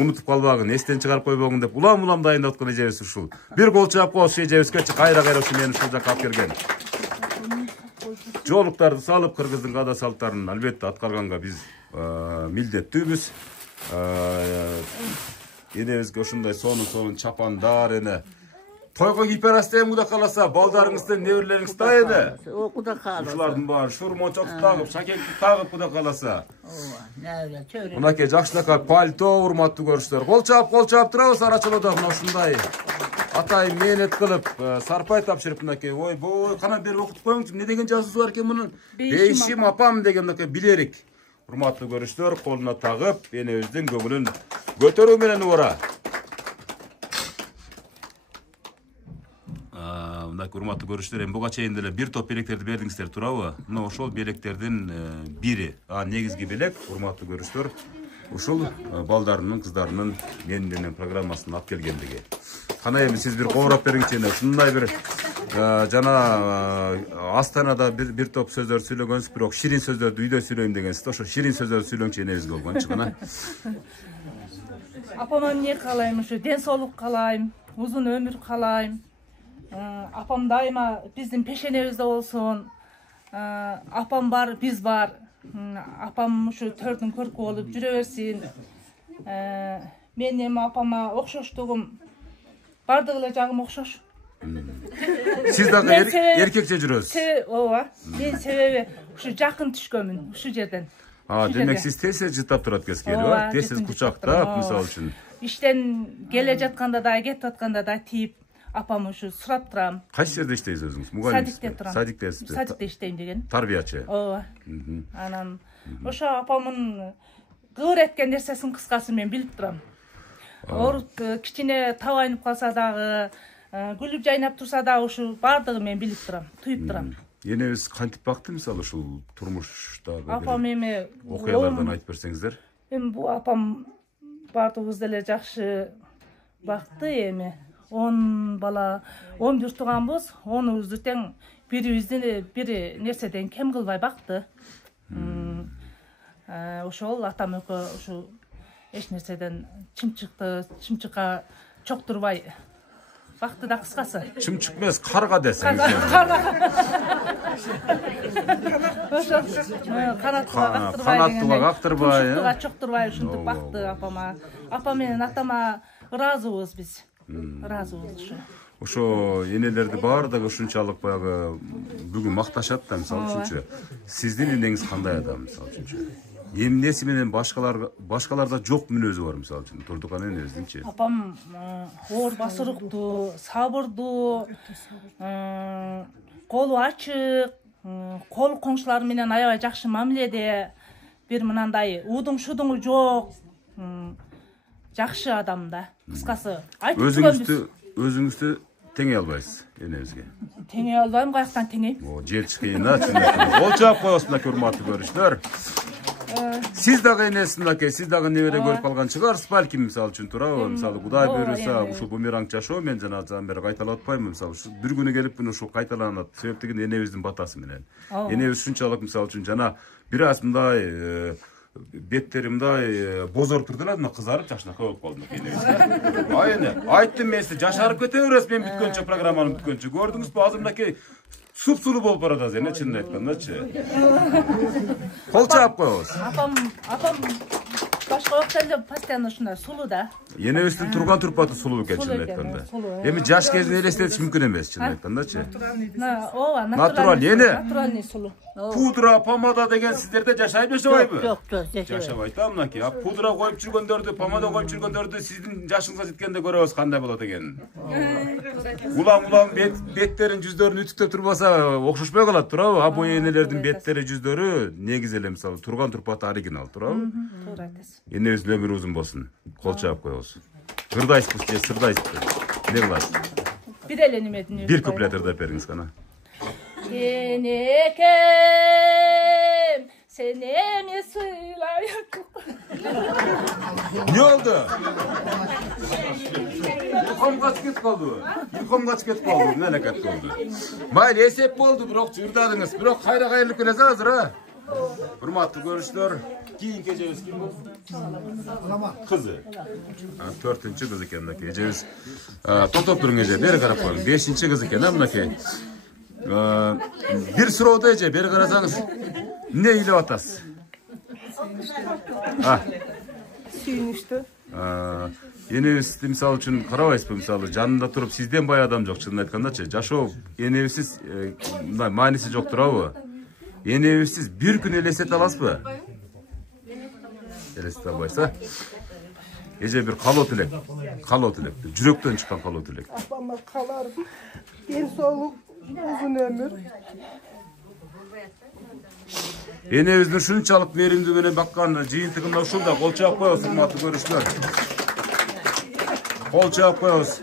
Унутуп калбагын, эстен чыгарып койбогун деп улам дайындап аткан эжебиз ушул. Бир кол чаап коебуз эжебизге, кайра ушу мени ушул жакка алып келген. Жоолуктарды салып, кыргыздын каада салттарын албетте аткарганга биз милдеттүүбүз. Энебизге ушундай сонун чапандар эне. Тойго кийип берасыз эми Кудай кааласа, балдарыңызды, неберелериңиз да эне. Кудай кааласа. Ушулардын баары шурмончокту тагып, шакекти тагып Кудай кааласа. Мынакей жакшылакай пальто, урматтуу көрүүчүлөр. Кол чаап турабыз арачылоодо мына ушундай. Атай мээнет кылып, сарпай тапшырып мынакей. Ойбой, кана берип окутуп коюңчу. Эмне деген жазуусу бар экен мунун? Бейшим апам деген мынакей билерик. Урматтуу көрүүчүлөр, колуна тагып, энебиздин көңүлүн көтөрүү менен убара. Мынакей урматтуу көрүүчүлөр, эми буга чейин деле бир топ белектерди бердиңиздер, туурабы? Мына ошол белектердин бири, негизги белек, урматтуу көрүүчүлөр, ушул балдарымдын, кыздарымдын менин программасын алып келгендиги. Кана эми сиз бир коңуроп бериңчи, ушундай бир жана Астанада бир топ сөздөр сүйлөгөнсүз, бирок ширин сөздөрдү үйдө сүйлөйм дегенсиз. Ошо ширин сөздөрдү сүйлөңчү энебизге болгончу кана. Апама эмне каалайм, ушу ден соолук каалайм, узун өмүр каалайм. Апам дайыма биздин пешенебизде болсун. Апам бар, биз бар. Апам ушу төрдүн көркү болуп жүрө берсин. Мен эми апама окшоштугум бардык эле жагым окшош. Сиз дагы эркекче жүрөсүз. Ооба. Мен себеби ушу жакын түшкөнмүн ушул жерден. Демек сиз тез жыттап турат экенсиз, келиби? Тез кучактап, мисалы үчүн. Иштен келе жатканда да, кетип атканда да тийип, апам ушу сурап турам. Кайсы жерде иштейсиз өзүңүз? Садикте турам. Садиктесизби? Садикте иштейм деген. Тарбиячы. Ооба. Анан ошо апамдын кыбыр эткен нерсесин кыскасы мен билип турам. Ооруп кичине табайынып калса дагы, күлүп жайнап турса дагы ушу бардыгын мен билип турам, туюп турам. Энебиз кантип бакты, мисалы ушул турмуштагы апам эми окуялардан айтып берсеңиздер. Эми бул апам бардыгыбыз деле жакшы бакты эми. 10 бала, 11 тууганбыз, 10убузду тең бирибизди бир нерседен кем кылбай бакты. Ошол атам экөө ушу эч нерседен чымчыкка чоктурбай бакты да кыскасы. Чымчык эмес, карга десеңиз. Ошо канаттууга кактырбай, чоктурбай ушинтип бакты апама. Апам менен атама ыраазыбыз биз. Ыраазыбыз ушу. Ошо энелерди баардыгы ушунчалык баягы бүгүн макташат да, мисалы үчүнчү. Сиздин энеңиз кандай адам, мисалы үчүнчү? Эмнеси менен башкаларда жок мүнөзү бар, мисалы үчүн? Турдукан энебиздинчи. Апам оор басыруктуу, сабырдуу, колу ачык, кол коңшулары менен аябай жакшы мамиледе, бир мынандай удуң шудуңу жок, жакшы адам да. Кыскасы, айтып өзүңүздү теңей албайсыз энебизге. Теңей албайм, каяктан теңейм? Жел чыкыйын, Ол чаап коебуз, мынакей урматтуу көрүүчүлөр. Сиз дагы энесиз, мынакей, сиз дагы небере көрүп калган чыгарсыз, балким, мисалы үчүн, туурабы? Мисалы Кудай буйруса, ушул бумеранг жашоо мен жана аздан бери кайталап атпайм, мисалы, бир күнү келип ушул кайталанат. Себептиги энебиздин батасы менен. Энебиз ушунчалык, мисалы үчүн, жана бир аз мындай беттери мындай бозоруп турду эле, мына кызарып жакшынакай болуп калды энебиз. Айттым мен сизге, жашарып кете бересиз мен бүткөнчө, программаны бүткөнчө. Көрдүңүзбү, азыр мынакей Суп-сулуу болуп баратасыз эне, чынын айткандачы. Кол чаап коебуз. Апам башка убакта эле постоянно ушундай сулуу да. Энебиздин турган турпаты сулуу экен, чынын айтканда. Эми жаш кезин элестетиш мүмкүн эмес, чынын айткандачы. Ооба, Натураль, эне. натуральный сулуу. Пудра, помада деген сиздерде жашайбы, жашабайбы? Жок, жашабайт. Жашабайт да мынакей. А пудра коюп жүргөндөрдү, помада коюп жүргөндөрдү сиздин жашыңызга жеткенде көрөбүз кандай болот экен. Улам беттерин, жүздөрүн үтүктөп турбаса окшошпой калат, турабы? А бой энелердин беттери, жүздөрү негизи эле мисалы турган турпаты оригинал, турабы? Туура айтасыз. Энебиздин өмүрү узун болсун. Кол чаап коебуз. Ырдайсызбы же сырдайсызбы? Не кыласыз? Бир эле неметин. Бир куплет ырдап бериңиз кана. Энекем, сен эмес ыйлайык. Не oldu? Uykum kaçıp ketip kaldı. Uykum kaçıp ketip kaldı. Ne lekat oldu? Mayli esep oldu. Bırak çığırdadınız. Bırak hayra hayırlık öylese hazır ha. Hurmatlı görüşler. Keyin gecemiz kim bu? Kızı. 4. kız iken de gecemiz. Top durun gece. Beri karap koyun. 5. kız iken de bunaki. Bir sıra oldu ece. Beri karasanız. Ne ile atas? Suyunuştu. Энебиз мисалы үчүн карабайсызбы, мисалы жанында туруп сизден бай адам жок, чынын айткандачы. Жашоо энебизсиз мындай мааниси жок турабы? Энебизсиз бир күн элестете аласызбы? Элестете албайсыз, эже бир калоо тилек, жүрөктөн чыккан калоо тилек. Apama kalarım. En soluk uzun ömür. Энебиздин ушунчалык мээримдүү менен баккан жыйынтыгында ушунда кол чаап коебуз, урматтуу көрүүчүлөр. Кол чаап коебуз.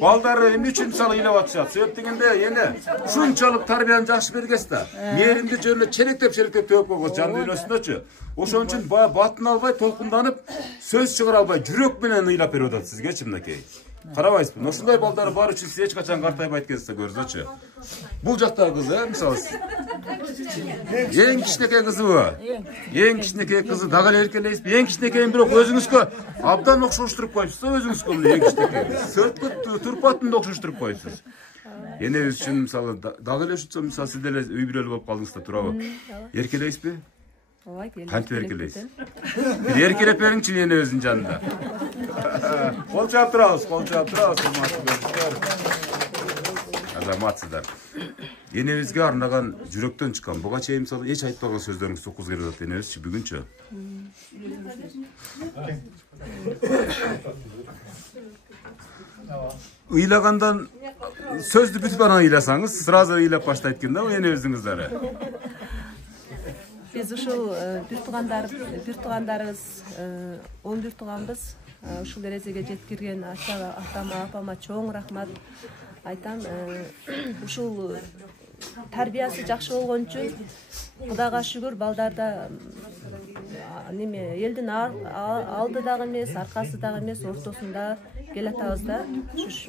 Балдары эмне үчүн мисалы ыйлап атышат? Себеп дегенде эне ушунчалык тарбияны жакшы бергенсиз да. Мээримди жөн эле челектеп төөп койгуз жан дүйнөсүндөчү. Ошон үчүн баягы батын албай, толкунданып, сөз чыгара албай, жүрөк менен ыйлап берип атат сизгечи мынакей. Карабайсызбы? Ошондой балдары бар үчүн сиз эч качан картайбайт экенсиз көрсөчү. Бул жактагы кыз, мисалы. Эң кичинекей кызыбы? Эң кичинекей кызы дагы эле эркелейсизби? Эң кичинекейин бирок өзүңүзгө абдан окшоштуруп коюпсуз, өзүңүзгө эң кичинекей. Сырткы турпатын да окшоштуруп коюпсуз. Энебиз үчүн мисалы дагы эле ушунча мисалы сиз деле үй бүлөлүү болуп калдыңыз да, турабы? Эркелейсизби? Кантип эркелейсиз? Бир эркелеп бериңчи энебиздин жанында. Кол чаап турабыз, азаматсыздар. Энебизге арнаган жүрөктөн чыккан буга чейин мисалы эч айтпаган сөздөрүңүз соккуз келип атат энебизчи бүгүнчү. Ыйлагандан сөздү бүтүп анан ыйласаңыз, сразу ыйлап баштайт экен да энебиздин кыздары. Biz ушул бир туугандарыбыз 11 тууганбыз. Ушул эрежеге жеткирген атама, апама чоң рахмат айтам. Ушул тарбиясы жакшы болгон үчүн Кудайга шүгүр балдарда неме элдин алдыдагы эмес, аркасыдагы эмес, ортосунда келатабыз да.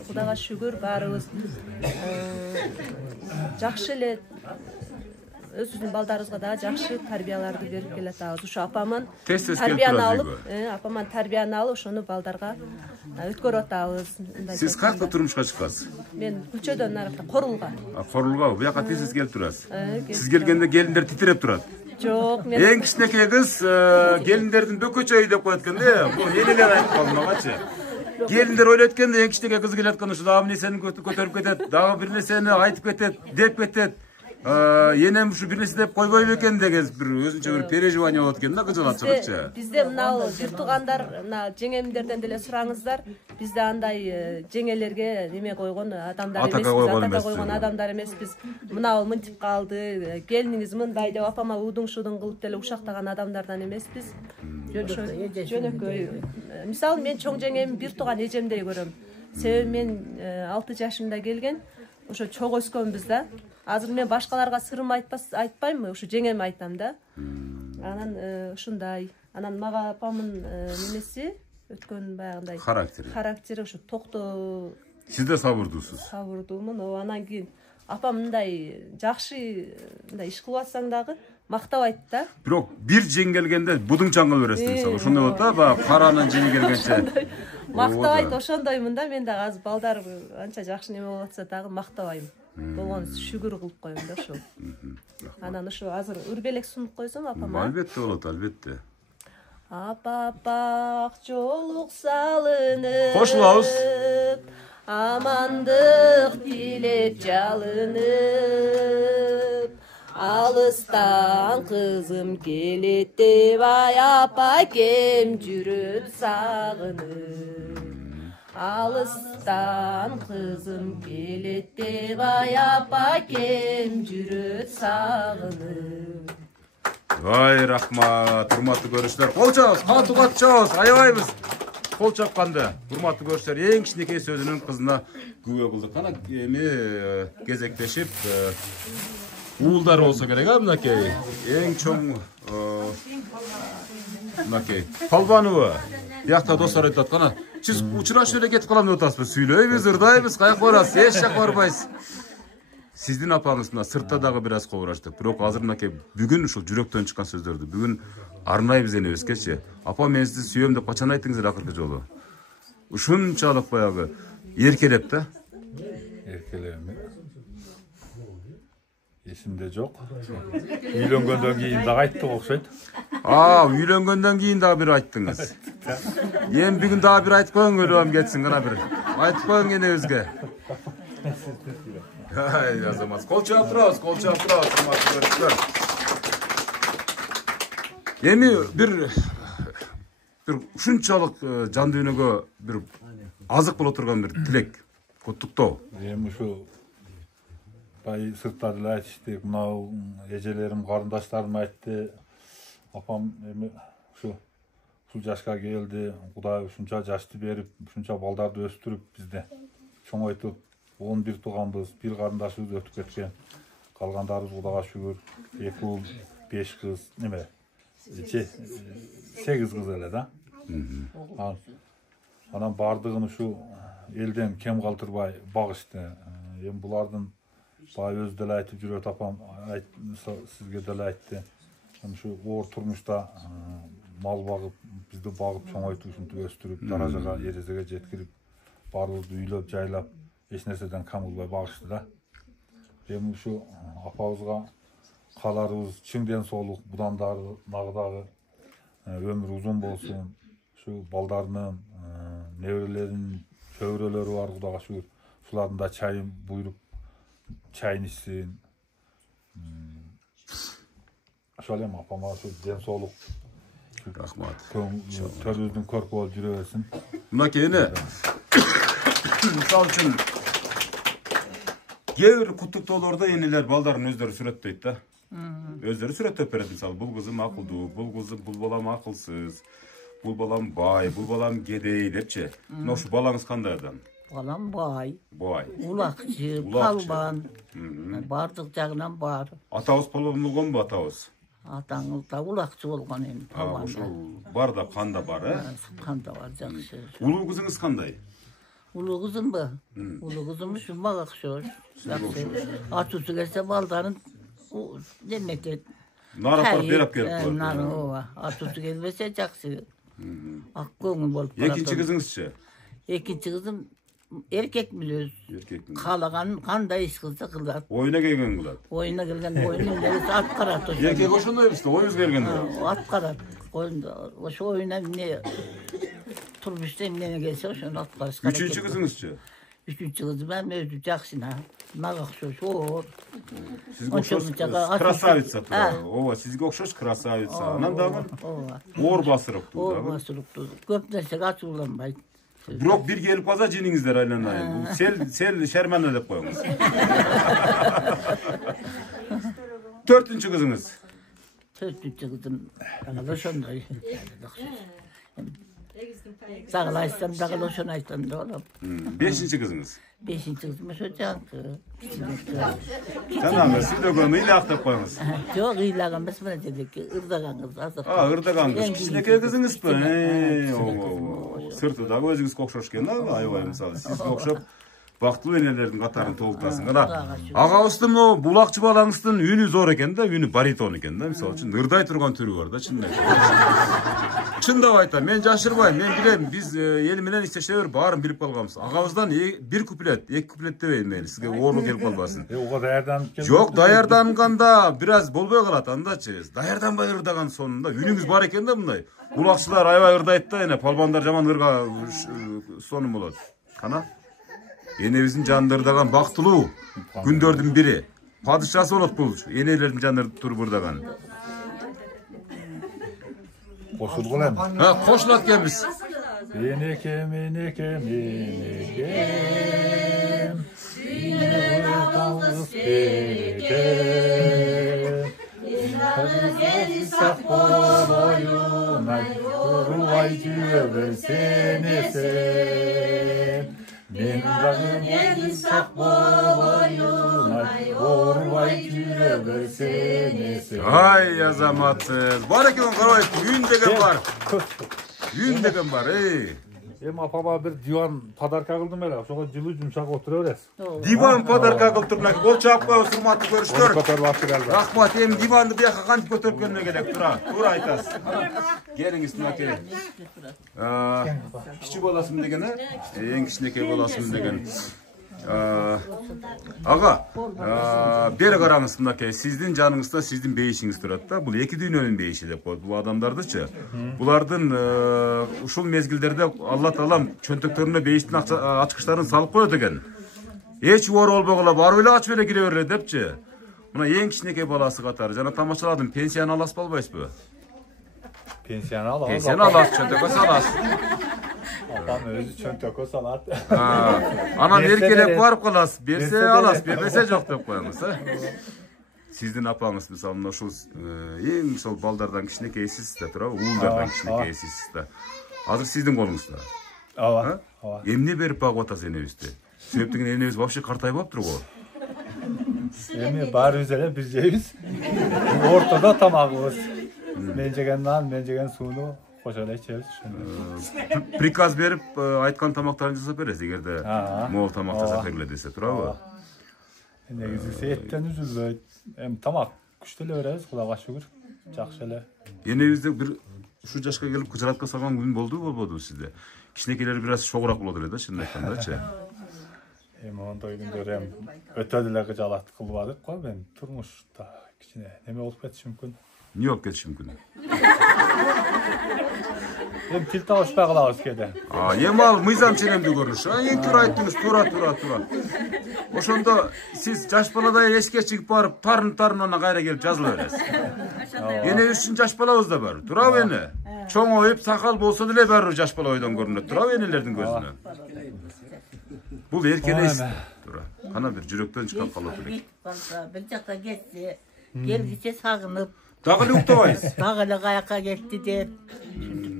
Кудайга шүгүр баарыбыз жакшы эле өзүбүздүн балдарыбызга да жакшы тарбияларды берип келатабыз. Ушу апамын тарбияны алып, ошону балдарга өткөрүп атабыз. Сиз каякта турмушка чыккансыз? Мен көчөдөн наракта Корулга. Корулга, буяка тез келип турасыз. Сиз келгенде келиндер титиреп турат. Жок, мен эң кичинекей кыз келиндердин бөкөчөйү деп коет экен да. Бул элелер айтып калды магачы. Келиндер ойлойт экен эң кичинекей кыз келаткан ушу дагы нерсени көтөрүп кетет, дагы бир нерсени айтып кетет, деп кетет. Енем ушу бир нерсе деп койбойбу экен деген бир өзүнчө бир переживание болот экен да кыжылат чыгычы. Бизде мына бир туугандар, мына жеңемдерден деле сураңыздар. Бизде андай жеңелерге неме койгон адамдар эмес, атака койгон адамдар эмеспиз. Мына ал мынтип калды, келиниңиз мындай деп апама удуң-шудуң кылып деле ушактаган адамдардан эмеспиз. Жөнөкөй. Мисалы мен чоң жеңем бир тууган эжемдей көрөм. Себеби мен 6 жашымда келген, ошо чогуу өскөнбүз да. Азыр мен башкаларга сырым айтпайм, ушу жеңеме айтам да. Анан ушундай. Анан мага апамын немеси өткөн баягындай характери ушу токтоо. Сиз да сабырдуусуз. Сабырдуумун. Анан кийин апам мындай жакшы мындай иш кылып атсаң дагы мактабайт да. Бирок бир жең келгенде будуң чаңгыл бересиз мисалы. Ошондой болот да, баягы каранын жеңи келгенче. Мактабайт ошондоймун да, мен дагы азыр балдар анча жакшы неме болуп атса дагы мактабайм. болгон шүгүр кылып коем да ошол. Анан ошо азыр үрбелек сунуп койсом апама. Албетте болот, албетте. Апапак жолук салынып. Кошулабыз. Амандык тилеп жалынып. Алыстан кызым келет деп ай апакем жүрөт сагынып. Алыстан кызым келет деп ай апакем жүрөт сагынып. Ай, рахмат, урматтуу көрүүчүлөр. Кол чабыз, катуу чабыз, аябайбыз. Кол чапканды, урматтуу көрүүчүлөр, эң кичинекей сөзүнүн кызына күбө кылдык. Кана эми кезектешип уулдар болсо керек, мынакей. Эң чоң мынакей. Полбанова. Биякта достор айтат, кана сиз учурашып эле кетип калам деп атасызбы? Сүйлөйбүз, ырдайбыз, каяка барасыз? Эч жакка барбайсыз. Сиздин апаңыз мына сыртта дагы бир аз кобураштык. Бирок азыр мынакей бүгүн ушул жүрөктөн чыккан сөздөрдү бүгүн арнайы биз энебизгечи. Апа, мен сизди сүйөм деп качан айттыңыздар акыркы жолу? Ушунчалык баягы эркелеп да? Эркелеби? Эсимде жок. Үйлөнгөндөн кийин дагы айттык окшойт. Үйлөнгөндөн кийин дагы бир айттыңыз. Эми бүгүн дагы бир айтып коюң, өлөм кетсин гана бир. Айтып коюң энебизге. Ай, азамат. Кол чаап турабыз, урматтуу. Эми бир ушунчалык жан дүйнөгө бир азык боло турган бир тилек, куттуктоо. Эми ушу бай сыртта деле айтыштык, мынау эжелерим, карындаштарым айтты. Апам эми ушул жашка келди, Кудай ушунча жашты берип, ушунча балдарды өстүрүп бизде чоңойтуп, 11 туганбыз, бир карындашыбыз өтүп кеткен. Калгандарыбыз Кудайга шүгүр, 2 уул, 5 кыз, 8 кыз эле да. Анан бардыгын ушу элден кем калтырбай багышты. Эми булардын бай өзү деле айтып жүрөт, апам сизге деле айтты. Ушу оор турмушта мал багып, бизди багып, чоңойтуп, ушинтип өстүрүп, даражага, эрезеге жеткирип, баарыбызды үйлөп, жайлап, эч нерседен кам кылбай багышты да. Эми ушу апабызга кааларыбыз чың ден соолук, будан дагы өмүр узун болсун. Ушу балдарынын, неберелеринин чөбүрөлөрү бар, Кудайга шүгүр. Ушулардын да чайын буйруп, чайын ичсин. Ошол эми апама ушу ден соолук. Рахмат. Төрүбүздүн көркү болуп жүрө берсин. Мынакей эне. Мисалы үчүн кээ бир куттуктоолордо энелер балдарын өздөрү сүрөттөйт да. Өздөрү сүрөттөп берет, мисалы, бул кызым акылдуу, бул балам акылсыз, бул балам бай, бул балам кедей депчи. Мына ушу балаңыз кандай адам? Балам бай. Бай. Улакчы, палбан. Бардык жагынан бар. Атабыз палбан болгонбу, атабыз? Атаңыз да улакчы болгон эми. Ошол бар да, канда бар, Канда бар, жакшы. Улуу кызыңыз кандай? Улуу кызымбы? Улуу кызым ушу мага окшош. Атуусу келсе балдарын демекет. Нарапар берип келип коет. Атуусу келбесе жакшы. Ак көңүл болуп калат. Экинчи кызыңызчы? Экинчи кызым эркек билебиз. Каалаган кандай иш кылса кылат. Оюна келген кылат. Оюна келген оюнун нерси аткарат. Эркек ошондойбуз да, оюңуз келгенде. Аткарат. Ошо оюна эмне турмушта эмне келсе ошону аткарыш керек. Үчүнчү кызыңызчы? Үчүнчү кызым өзү жакшына. Мага окшош. Сизге окшош красавица тура. Ооба, сизге окшош красавица. Анан дагы оор басырыктуу. Оор басырыктуу. Көп нерсеге ачууланбайт. Бирок бир келип калса жеңиңиздер айланайын. Бул сел шермана деп коюңуз. 4-чү кызыңыз? 4-чү кызым ошондой. Сагыл айтсам дагы ошону айтсам да болот. 5-чи кызыңыз? 5-чи кызым ошо жанкы. Жанагы сүйлөгөн ыйлак деп коюңуз. Жок, ыйлак эмес, мына жердеки ырдаган кыз. Ырдаган кыз. Кичинекей кызыңызбы? Ооба. Сырты дагы өзүңүзгө окшош экен да, аябай мисалы. Сизге окшоп Baktılуу enелердин катарын толуктасың. Кана агабыздын о булакчы балаңыздын үнү зор экен да, үнү баритон экен да. Мисалы үчүн ырдай турган түрү бар да, чындап. Чындап айтам, мен жашырбайм, мен билем, биз эл менен иштешебер, баарын билип калганбыз. Агабыздан бир куплет, эки куплет дебейм мен, сизге оорлук келип калбасын. Ого даярданып келди. Жок, даярданганда бир аз болбой калат андачы. Даярданбай ырдаган сонунда үнүңүз бар экен да мындай. Булакчылар аябай ырдайт да, эне палбандар жаман ырга сонун болот. Кана энебиздин жанында ырдаган бактылуу күндөрдүн бири. Падышасы болот бул энелердин жанында туруп ырдаган. Кошулгул эми. Кошулат экенбиз. Менеке, менеке, менеке. Сүйүп ели сак болоюн, урубай жүрө берсен эсен. Мен дагы ели сак болоюн, урубай жүрө берсен эсен. Ай, азаматсыз. Бар экен карабай, үйүн деген бар. Үйүн деген бар, Эми апама бир диван подарка кылдым эле, ошого жылуу жумшак отура бересиз. Диван подарка кылдырмак. Бол чаппайбыз, урматтуу көрүштөр. Көтөрүп атып келди. Рахмат, эми диванды бияка кантип көтөрүп келме керек, туура айтасыз. Келиңиз мынакей. Кичи баласымын деген, эң кичинекей баласымын деген. Ага, бери караңыз мынакей, сиздин жаныңызда сиздин бейишиңиз турат да. Бул эки дүйнөнүн бейиши деп коет. Бул адамдардычы. Булардын ушул мезгилдерде Алла Таалам чөнтөктөрүнө бейиштин ачкычтарын салып коет экен. Эч оор болбогула, барып эле ачып эле кире берле депчи. Мына эң кичинекей баласы катары жана тамашаладым. Пенсияны аласыз албайсызбы? Пенсияны алабыз. Пенсияны аласыз, чөнтөккө саласыз. Апам өзү чөнтөккө салат. Анан эркелеп барып каласыз. Берсе аласыз, бербесе жок деп коюңуз, Сиздин апаңыз мисалы мына ушул эң ошол балдардан кичинекейсиз да, туурабы? Уулдардан кичинекейсиз да. Азыр сиздин колуңузда. Ооба. Эмне берип багып атасыз энебизди? Себеп деген энебиз вообще картайбаптыр го. Эми баарыбыз эле бир жейбиз. Ортодо тамагыбыз. Мен жеген нан, мен жеген сууну кошо эле ичебиз. Приказ берип айткан тамактарын жасап бересиз, эгерде могул тамак жасап бергиле десе, туурабы? Негизи эттен үзүлбөйт. Эми тамак күчтүү эле беребиз, Кудайга шүгүр. Жакшы эле. Энебизде бир ушул жашка келип кыжыратка салган күн болдубу, болбодубу сизде? Кичинекейлер бир аз чогураак болот эле да, чынын айткандачы. Эми ондой күндөр эми өтө деле кыжалат кылбадык го, мен турмушта кичине неме болуп кетиши мүмкүн. Эмне болуп кетиши мүмкүн? Эми тил табышпай калабыз кээде. Эми ал мыйзам ченемдүү көрүнүш. Эң туура айттыңыз, туура. Ошондо сиз жаш баладай эске чыгып барып, тарын анан кайра келип жазыла бересиз. Энебиз үчүн жаш балабыз да бар, туурабы эне? Чоңоюп, сакал болсо деле баары жаш бала ойдон көрүнөт, туурабы энелердин көзүнө? Бул эркелейсиз, туура. Кана бир жүрөктөн чыккан калат элек. Бир жакка кетти, келгиче сагынып. Дагы эле уктабайсыз. Дагы эле каяка кетти деп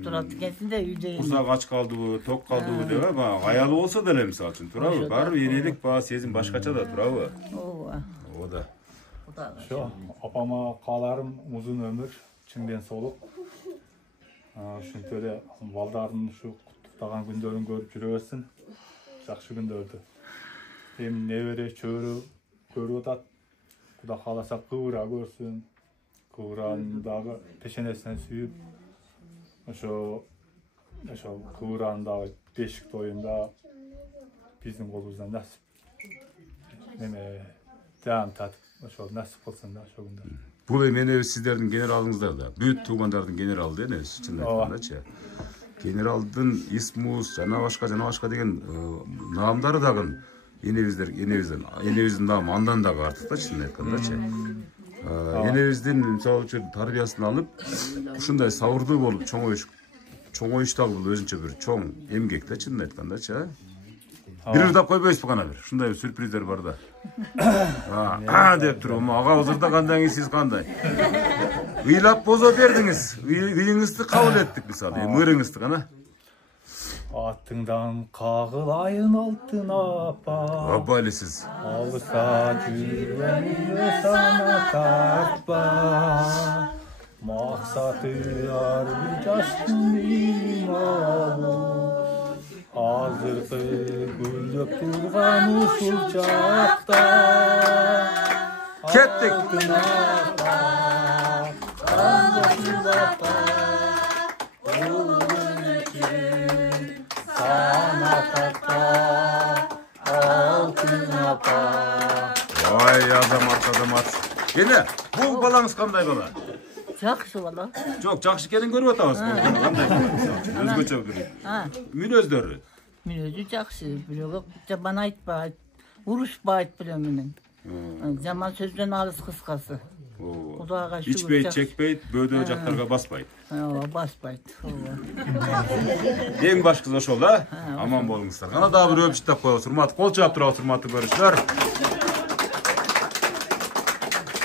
турат экенсиң да үйдө. Курсак ач калдыбы, ток калдыбы деп, баягы аялы болсо деле мисалы үчүн, туурабы? Баары энелик баа сезим башкача да, туурабы? Ооба. Ооба. Ошо апама кааларым узун өмүр, чың ден соолук. Ушинтип эле балдардын ушу куттуктаган күндөрүн көрүп жүрө берсин. Жакшы күндөрдү. Эми небере чөөрө көрүп атат. Кудай кааласа кыбыра көрсүн. Кыбыранын дагы пешенесинен сүйүп, ошо кыбыранын дагы бешик тоюнда биздин колубуздан насип. Неме жан татып, ошо насип кылсын да ошо күндө. Бул эми сиздердин генералыңыздар да, бүт туугандардын генералы да энебиз, чын айткандачы. Генералдын исмус жана башка деген наамдары дагы энебиздин наамы андан дагы артык да, чын айткандачы. Энебиздин мисалы үчүн тарбиясын алып, ушундай сабырдуу болуп чоңоюш дагы бул өзүнчө бир чоң эмгек да, чын айткандачы. Бир ырдап койбойсузбу кана бир? Ушундай бир сюрприздер бар да. Деп туруп, агабыз ырдагандан кийин сиз кандай? Ыйлап бозо бердиңиз, ыйыңызды кабыл эттик мисалы, ырыңызды кана. Аттыңдан кагылайын алтын апа. Апа эле сиз. Алыса жүргөнү сана тартпа. Максаты ар бир жаштын илим алуу. gülüp turgan uşul çakta. Kettik. Vay azamat. Yine bu balanız qanday bala? Жақсы бала. Жоқ, жақсы екенін көріп отырмыз. Қандай? Өзгөчө бір. Мүнөздөрү. Мүнөзү жақсы. Бирөөгө жаман айтпайт, урушпайт менен. Жаман сөздөн алыс кыскасы. Кудайга шүгүр. İçпейт, чекпейт, бөөдө жактарга баспайт. Баспайт. Эң башкысы ошол да. Аман болуңуздар. Кана дагы бир өпүш тап коебуз. Урматтуу кол чаап турабыз, урматтуу көрүүчүлөр.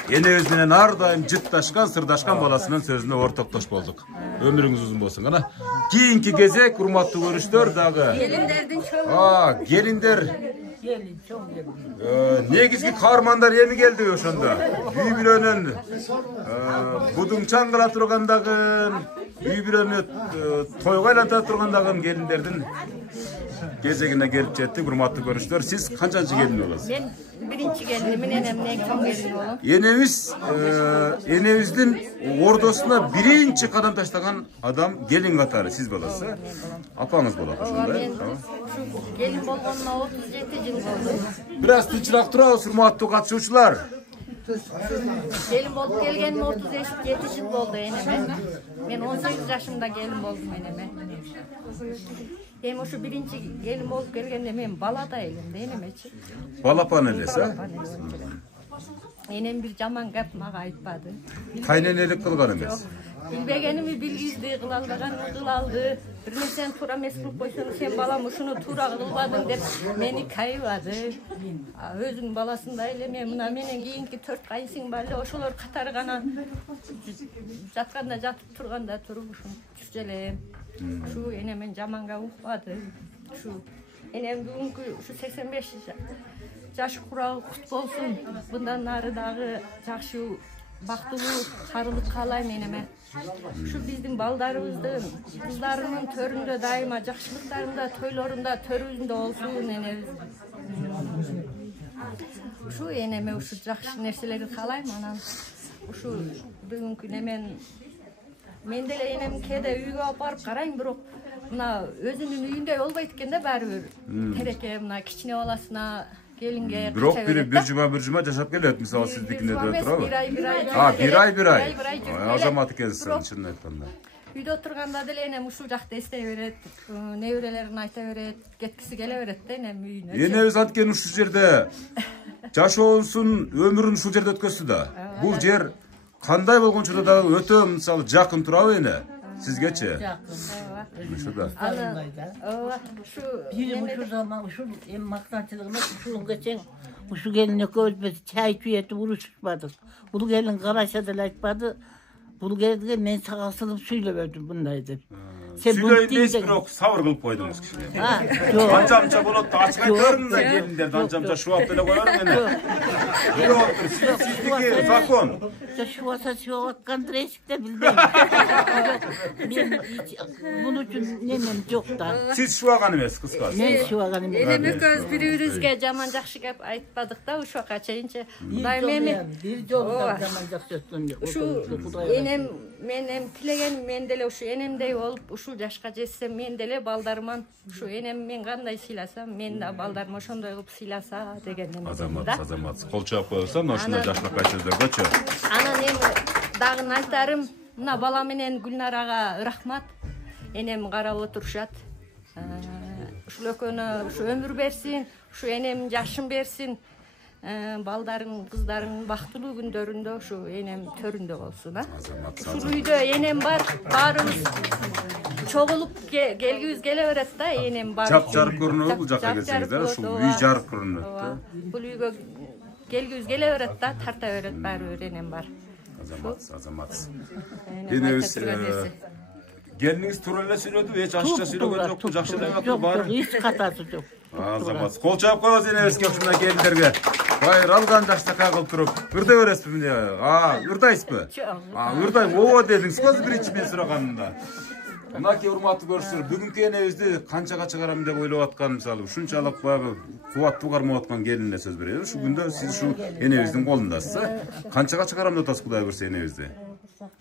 Enemiz менен ар дайым жытташкан, сырдашкан баласынын сөзүнө ортоктош болдук. Өмүрүңүз узун болсун. Кана кийинки кезек урматтуу көрүүчүлөр дагы. Келиндердин чоң. Келиндер. Gelin, çok gelin. Негизги каармандар эми келди ошондо. Үй бүлөнүн будуң чаңгыла тургандагы, үй бүлөнү тойго айланта тургандагы келиндердин кезегине келип жеттик. Урматтуу көрүүчүлөр, сиз канчанчы келин болосуз? Мен birinci gelinim, enem en çok gelin oğlum. Enemizdin ordosuna birinci kadam taşlagan adam gelin katarı siz bolası. Apanız bolak ошондой. Ben şu gelin bolgonuna 37 yıl oldu. Biraz tinçilak turabыз, урматтуу катышуучулар. Gelin bolup gelgenim 37 yıl oldu eneme. Ben 18 yaşımda gelin oldum eneme. Hem şu birinci gelin bolup gelgende men bala da elimde enemeçi. Balapan elese. Enem bir jaman gap maga aytpady. Kaynenelik kılgan emes. Bilbegenimi bilgizdi, kılaldı. Bir sen tura mes kılıp koysun, sen balam şunu tura kılmadın dep meni kayıvadı. Özün balasında eleme, mına menen keyinki 4 kayısın balle, oşolor katarı gana jatkanda jatıp turganda turmuşum, türceleyim. Şu enemen jamanga ukpadı. Şu enem bugünkü şu 85 yaş kurağı kutlu olsun. Bundan nары dagı jakşı baktılуу karılık kalayım eneme. Şu bizim baldarımыздın, kızlarının töründe daima jakşılıklarında, toylarında, törüzünde olsun enemiz. Şu eneme şu jakşı nerseleri kalayım anan. Şu bugünkü nemen mendele enem kede үйгө alıp barıp karayım bирок mına özünün үйүндöй болбойт экен да баары бир. Тереке мына кичине баласына gelinge Бирок bir cuma жашап келет, мисалы сиздикине да турабы? Bir ay. Азамат экенсиң, чынын айтканда. Үйдө отурганда деле энем ушул жакта эстей берет, неберелерин айта берет, кеткиси келе берет да энем үйүнө. Энебиз анткени ушул жерде жашоосун, өмүрүн ушул жерде өткөздү да. Бул жер кандай болгончо да өтө мисалы жакын турабы эне? Sizgeçe. Şurada. Şu bir zaman şu maktançılığına şunun geçen şu gelin eközbesi çay tüyeti vuruşmadık. Bunu gelin karaşadılar aytmadı. Bunu geldi men sagasılıp suyla verdim bundaydı. Süyleymeyiz bирок сабыр кылып койдуңуз кишине. Анчамча болот да ачык айтырмын да келиндерди анчамча шубап деле коерм эне. Сиздики закон. Шубаса шубап атканды эшикте билбейм. Bunun için nemem yok da. Siz şuagan emes kıskası. Men şuagan emes. Enem ekөөбүз бири-бирибизге жаман жакшы кеп айтпадык да ушуга чейинчи. Кудай мени bir жолда жаман жакшы өткөн. Şu enem menem tilегеним мен деле ушу энемдей болуп ушул жашка жетсем мен деле балдарыман ушу энем мен кандай сыйласам мен да балдарым ошондой кылып сыйласа деген эме. Азамат. Кол чаап коёсам, ошондой жашнакай сөздөргөчү. Анан эми дагы айтарым, мына бала менен Гүлнарага рахмат. Энем карап отурушат. Ушул экөөнө ушу өмүр берсин, ушу энем жашын берсин. Балдарың, кыздарың бактылуу күндөрүндө ушу энем төрүндө болсун, а? Ушул үйдө энем бар, баарыбыз чогулуп келгибиз келе берет да, энем бар. Жап-жарык көрүнөбү бул жакка келсеңиз, ушул үй жарык көрүнөт да. Бул үйгө келгибиз келе берет да, тарта берет баары бир энем бар. Азамат. Энебиз келиниңиз туура эле сүйлөдү, эч ашыкча сүйлөгөн жокпу, жакшы эле айтты баары. Эч катасы жок. Азамат. Кол чаап коебуз энебизге ушундай келиндерге. Байыр алган жакшака кылып туруп, ырдай бересизби эмне? Ырдайсызбы? Ырдайм. Ооба дедиңиз, көз биринчи мен сураганымда. Мынакей урматтуу көрүүчүлөр, бүгүнкү энебизди канчага чыгарам деп ойлоп аткан, мисалы ушунчалык баягы кубаттуу кармап аткан келинине сөз берейин. Ушу күндө сиз ушу энебиздин колундасыз. Канчага чыгарам деп атасыз Кудай көрсө энебизди?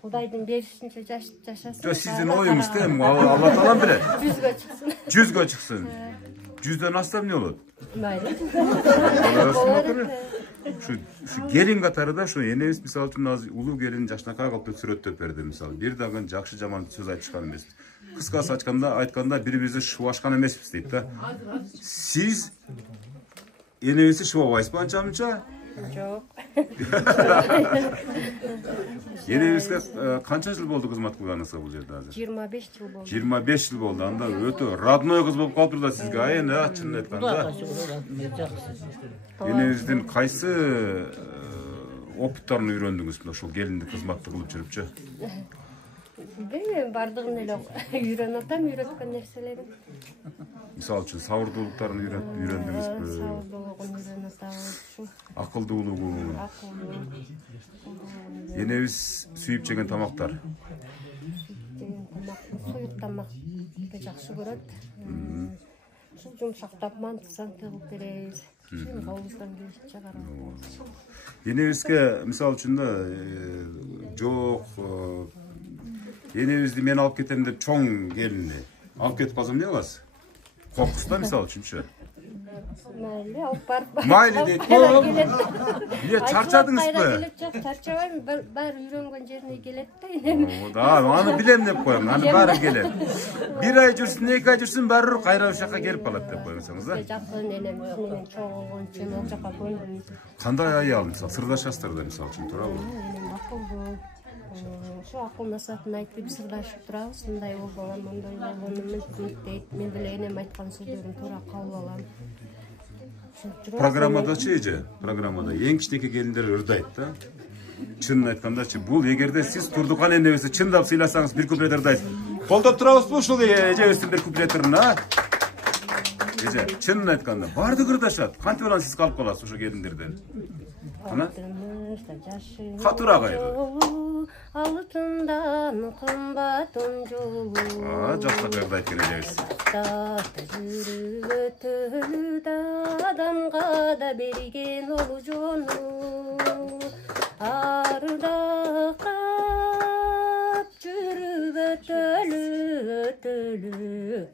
Кудайдын беришинче жашасын. Жок, сиздин оюңуз да, Алла таалам билет. 100гө чыксын. 100гө чыксын. 100дөн ашса эмне болот? Майли. Şu gelin katары да, şu enebиз misal үчүн азыр улуу келин жакшынакай кылып сүрөттөп берди мисалы. Бир дагы жакшы жаман сөз айтышкан эмес. Кыскасы айтканда бири-бирибизди шубашкан эмеспиз дейт да. Сиз энебизди шубабайсызбы анча-мынча? Жок. Энебизге канча жыл болду кызмат кылганыңызга бул жерде азыр? 25 жыл болду. 25 жыл болду. Анда өтө родной кыз болуп калыптыр да сизге. Айын, чынын айтканда. Энебиздин кайсы опыттарын үйрөндүңүз ошол келинди кызматты кылып жүрүпчү? Мен бардыгын эле үйрөнүп атам, үйрөткөн нерселерим. Мисалы үчүн сабырдуулуктарын үйрөндүңүзбү? Сабырдуулугун үйрөнүп атабыз. Акылдуулугу. Энебиз сүйүп жеген тамактар. Суюк тамакты жакшы көрөт. Жумшактап мантысан тыгып беребиз. Колубуздан келишинче карайбыз. Энебизге мисалы үчүн да жок энебизди мен алып кетем деп чоң келини алып кетип калсам эмне кыласыз? Коркусуз да мисалы үчүнчү. Майли алып барып. Майли дейт. Эмне чарчадыңызбы? Чарчабайм, баары үйрөнгөн жерине келет да энем. Да, аны билем деп коем, аны баары келет. Бир ай жүрсүн, 2 ай жүрсүн, баары кайра ушул жака келип калат деп койсоңуз да. Жакын энем менен чогулгон үчүн ал жака көндүм. Кандай аял мисалы сырдашасыздар да мисалы үчүн туурабы? Энем акылдуу. Şu akıl nasatını aytıp sırdaşıp durabız. Mындай болбогон, мындай болгонун дейт. Мен деле энем айткан сөздөрүн туура кабыл алам. Программадачы эже, программада эң кичинекей келиндер ырдайт да. Чынын айткандачы, бул эгерде сиз Турдукан энебизди чындап сыйласаңыз бир куплет ырдайт. Колдоп турабызбы ушул эжебиздин бир куплетин, а? Эже, чынын айтканда баардыгы ырдашат. Кантип анан сиз калып каласыз ошо келиндерден? Кана? Катуураак айры. Алтындан кымбат жолу. Жакшы ырдайт экен эжебиз. Жүрүп адамга да берген ол жону. Ардакап жүрүп өтөлү.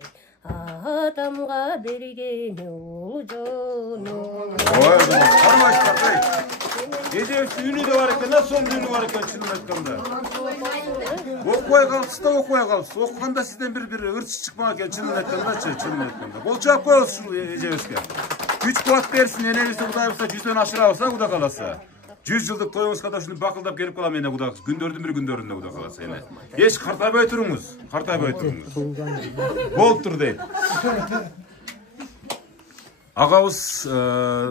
Адамга берген ол жону. Ой, кармашпай. Эжебиз үнү да бар экен, сонун үнү бар экен чынын айтканда. Окубай калыпсыз да окубай калыпсыз. Окуганда сизден бир ырчы чыкпаган экен чынын айткандачы, чынын айтканда. Кол чаап коебуз ушул эжебизге. Күч кубат берсин, энебизди Кудай бурса 100дөн ашырабыз, Кудай кааласа. 100 жылдык тоюңузга да ушуну бакылдап келип калам эне Кудай. Күндөрдүн бир күндөрүндө Кудай кааласа эне. Эч картайбай туруңуз, картайбай туруңуз. Болуптур дейт. Агабыз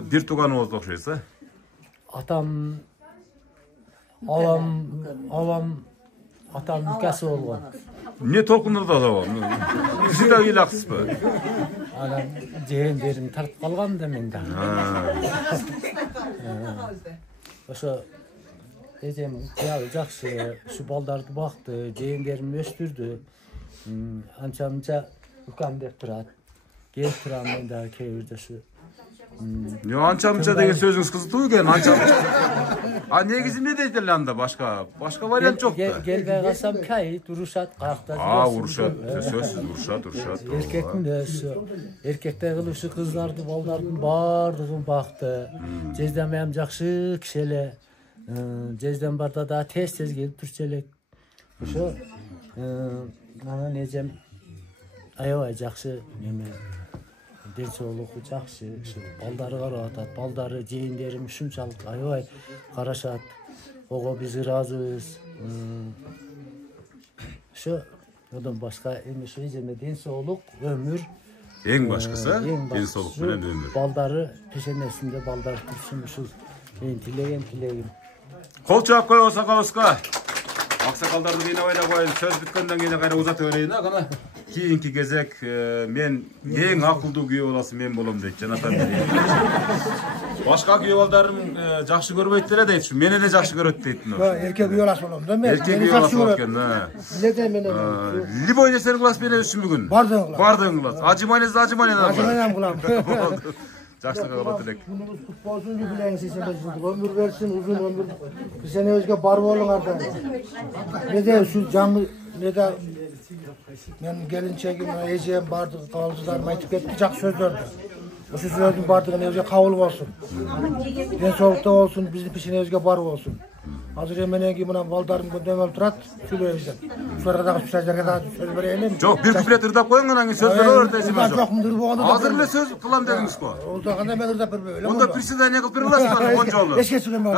бир тууганыбыз окшойсуз, а? Atam atam nikası olgan. Ne толкунурда да? Сиз да ыйлаксызбы? Анан жээндерим тартып калган да мен да. Ошо эжем кыялы жакшы, ушу балдарды бакты, жээндерим өстүрдү. Анча-мынча укам деп турат. Келип турам мен да кээ бирде ушу. Анча-мынча деген сөзүңүз кызыктуу экен, анча-мынча. А негизи эмне дейт эле анда башка вариант жок да. Келбей калсам кайыт, урушат, каякта. Урушат, сөзсүз урушат. Эркектин да ушу, эркектер кылышы кыздарды, балдардын баардыгын бакты. Жездем эм жакшы киши эле. Жездем барда да тез келип турчу элек. Ошо анан эжем аябай жакшы неме ден соолугу жакшы, балдары карап атат, балдары жээндерим ушунчалык аябай карашат. Ого биз ыраазыбыз. Ошо одан башка эми ошо эжеме ден соолук, өмүр. Эң башкысы ден соолук менен өмүр. Балдары пешенесинде балдар турсун, ушул менин тилегим. Кол чаап коебуз агабызга. Аксакалдарды кыйнабай да коеюн, сөз бүткөндөн кийин кайра узата берейин, а кана. kийинки кезек мен эң акылдуу күйөө боласың мен болом дейт жанатан. Башка күйөө балдарым жакшы көрбөйт деле дейт, мен эле жакшы көрөт дейт. Эркек күйөө боласың болом да мен. Эркек күйөө боласың экен. Билете мен. Любой нерсени кыласыз мен үчүн бүгүн. Бардыгын кыласыз. Ажымайсыз, ажымайнан. Ажымайнан кылам. Жакшылыкка кылат элек. Kut bolsun jubileying 85 yıllık. Ömür versin, uzun ömür. Bir sene özge bar bolunlar da. Ne de şu canlı, ne de men gelinçegim, ejeyim bardı, kalıcılarım aytıp ketti, jak sözlerdi. O sözlerin bardığına özge kabul olsun. Densolukta olsun, bizim pişine özge bar olsun. Hazır emenegi mına baldarım dömel turat, söyleyeceğim. Şurada da sözlerge daha söz vereyim. Çok bir küfret ırdap koyun ananın sözleri var desem yok. Hazır ile söz kılam dediniz ko. Oldu kanda ben ırdap böyle. Onda bir sizden ne kılıp birlasın onca olur. Eşke söyleme.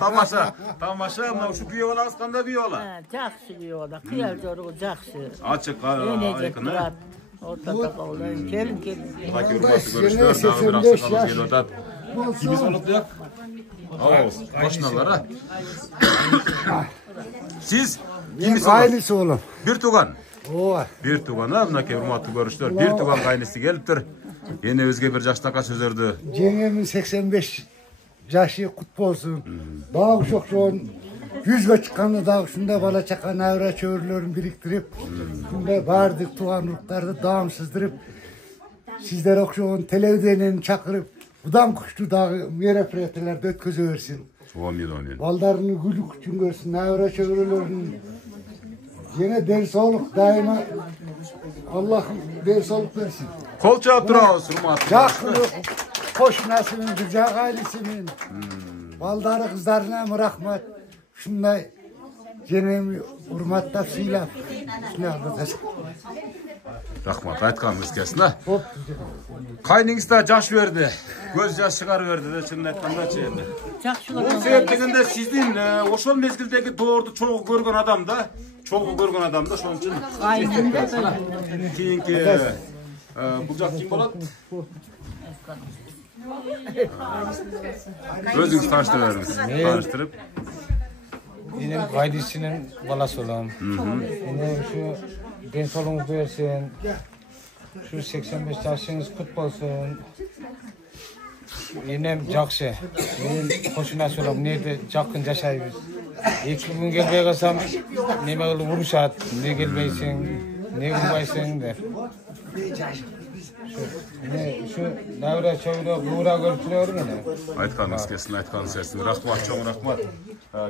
Tamaşa. Tamaşa ama şu kuyuyor ola askanda kuyuyor ola. Жақсы күй ола, қиял жорығы жақсы. Açık Енеде тұрады, ортада қаулайын, келін. Bak hürmatı görüşler, daha bir aksakalımız geliyor da. Kimiz olup diyor? Ağuz, başınalara. Siz kimiz Kaynısı oğlum. Bir tugan. Oğa. Bir tuğana, mınaki hürmatı görüşler. Bir tuğan kaynısı geliptir. Yine özge bir yaştaka sözlerdi. Cengemin 85 yaşı kutlu olsun. Dağ çok çoğun 100'e çıkanı dağ şunda bala çakan avra çöğürlerini biriktirip şunda vardık tuğan ruhlarda dağım sızdırıp sizler okşoğun televizyonunu çakırıp budam kuştu dağı merefretelerde ötközü versin. Amin. Baldarını gülük için görsün, avra çöğürlerini yine ders sağlık daima Allah'ım ders sağlık versin. Kol çağıp durağız hürmatı. Yakılık, koşmasının, güzel ailesinin, baldarı kızlarına mı rahmet, şunday cenemi hurmatla siylap, şuna anlatasın. Rahmat, aytkanınız kesin ha. Kaynınız da jaş verdi, göz yaş çıkarıverdi de şimdi aytkanda çeyindi. Bu sebeptiginde sizin oşol mezgildeki doğurdu çoğu görgön adam da, şonun için keyinki bulacak kim bolat? Özünüz tanıştırıveriniz, tanıştırıp. Benim gaydisinin balası olan. Yine şu densolunuz versin. Şu 85 yaşınız kutlu olsun. Yine jakşı. Benim koşunası olan nerede jakın yaşayız. 2 gün gelmeye kalsam neme kılıp vuruşat. Ne gelmeysin, ne vurmayısın der. Şu davra çevre buğra görüntülüyor mu ne? Aytkanınız kesin, rahmat, çoğun rahmat.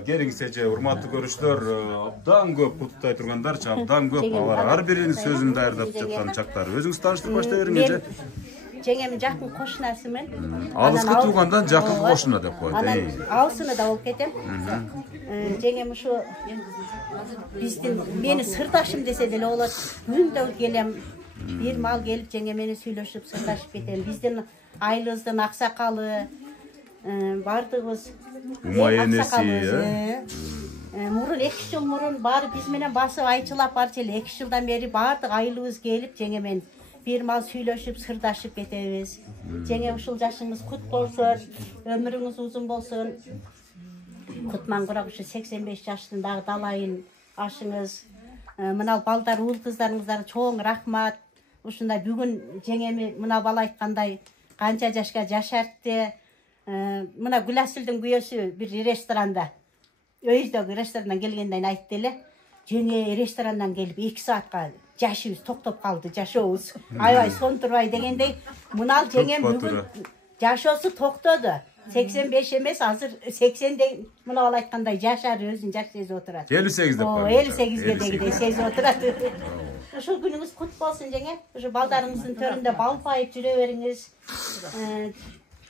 Geriңizçe hurmatlı görüşler, abdan köp kututay turgandarça, abdan köp avar. Har birinin sözünü dayırdap жаткан çaklar. Özüңüz tanıştırıp başlayıverin ece. Жеңемин жакын кошунасымын. Алыскы туугандан жакын кошуна деп коет. Алысына да болуп кетем. Жеңем ушу биздин мени сырдашым десе деле болот. Күндө келем. Bir mal gelip cengemeni süйлөшүp сырдашып кетем. Биздин айылыбыздын аксакалы бардыгыбыз мурун 2 жыл мурун баары биз менен басып айчылап барчу эле 2 жылдан бери баардык айылыбыз келип жеңемен bir mal süйлөшүп сырдашып кетебиз. Жеңе ушул жашыңыз кут болсун, өмүрүңүз узун болсун. Кутман ушу 85 жаштын дагы далайын ашыңыз. Мына балдар, уул кыздарыңыздар чоң рахмат. Ушундай бүгүн жеңеми мына бала айткандай канча жашка жашартты. Мына Гүласүлдүн күйөөсү бир ресторанда, өйдөгү ресторандан келгенден айтты эле. Жеңе ресторандан келип 2 саатка жашыбыз токтоп калды, жашообуз. Аябай сонтурбай дегендей, мына жеңем бүгүн жашоосу токтоду. 85 эмес, азыр 80 мына бала айткандай жашар, өзүн жаш сезип отурат. 58 деп коет. 58ге дегидей сезип отурат. Ушул күнүңүз кут болсун жеңе. Ушу балдарыңыздын төрүндө балпайып жүрө бериңиз.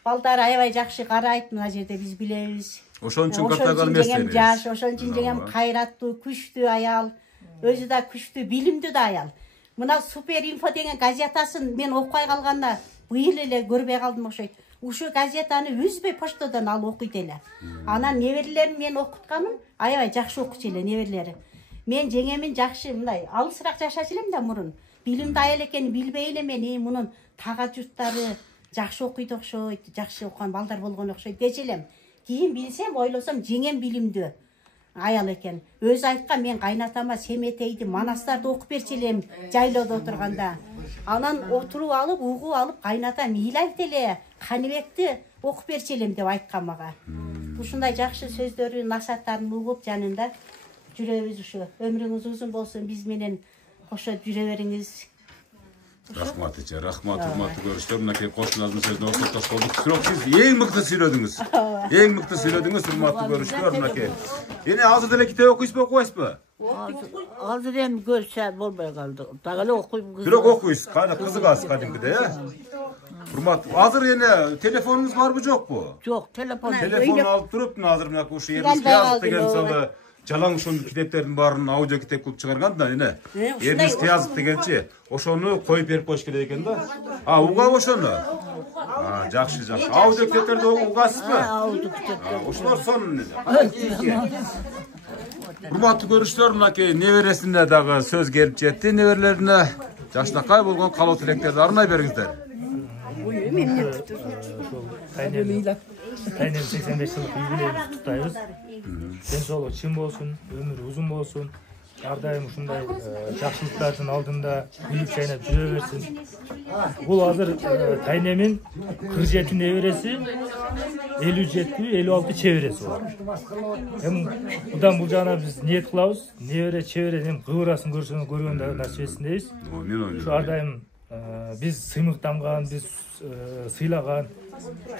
Балдар аябай жакшы карайт, мына жерде биз билебиз. Ошон үчүн каттаган эмес. Жеңем жаш, ошон үчүн жеңем кайраттуу, күчтүү аял, өзү да күчтүү, билимдүү да аял. Мына Супер Инфо деген газетасын мен окуй калганда быйыл эле көрбөй калдым окшойт. Ушу газетаны үзбөй поштадан алып окуйт эле. Анан неберелерим мен окутканмын, аябай жакшы окучу эле неберелери. Мен жеңемин жакшы мындай алысыраак жашачу элем да мурун. Билимдүү аял экенин билбей эле мен мунун тага журттары жакшы окуйт окшойт, жакшы окуган балдар болгон окшойт дечи элем. Кийин билсем, ойлосом жеңем билимдүү. аял экен. Өзү айткан, мен кайнатама Семетейди, Манастарды окуп берчи элем жайлоодо отурганда. Анан отуруп алып, угуп алып, кайнатам ыйлайт эле, Каныбекти окуп берчи элем деп айткан мага. Ушундай жакшы сөздөрүн, насааттарын угуп жанында жүрөбүз ушу. Өмүрүңүз узун болсун, биз менен кошо жүрө бериңиз. Рахмат эже, рахмат, урматтуу көрүштөр. Мынакей кошуналардын сөзүнө ортоктош болдук. Бирок сиз эң мыкты сүйлөдүңүз. Эң мыкты сүйлөдүңүз, урматтуу көрүштөр. Мынакей. Эне азыр деле китеп окуйсузбу, окубайсызбы? Азыр эми көрсө болбой калды. Дагы эле окуйм. Бирок окуйсуз, кайра кызыгасыз кадимкиде, Урматтуу, азыр эне телефонуңуз барбы, жокпу? Жок, телефон алып туруп, азыр мынакей ушу Эрмис Кыязов деген мисалы жалаң ошону китептердин баарын аудио китеп кылып чыгарган да, эне. Эрмис Кыязов дегенчи, ошону коюп берип коюш керек экен да. Угабы ошону? Жакшы, жакшы. Аудио китептерди угасызбы? Аудио китеп. Ошолор сонун эле. Урматтуу көрүштөр, мынакей небересине дагы сөз келип жетти, неберелерине. Жашнакай болгон калоо тилектерди арнай бериңиздер. Тайнем 85 жылдык юбилейибизди куттайбыз. Денсаулык чын болсун, өмүрү узун болсун. Ар дайым ушундай жакшылыктардын алдында күлүп жайнап жүрө берсин. Бул азыр Тайнемин 47 небереси, 57-56 чебереси бар. Будан бул жагына биз ниет кылабыз. Небере чебере кыбырасын көргөндө насибесиндейбиз. Ушу ар дайым биз сыймыктанган, биз сыйлаган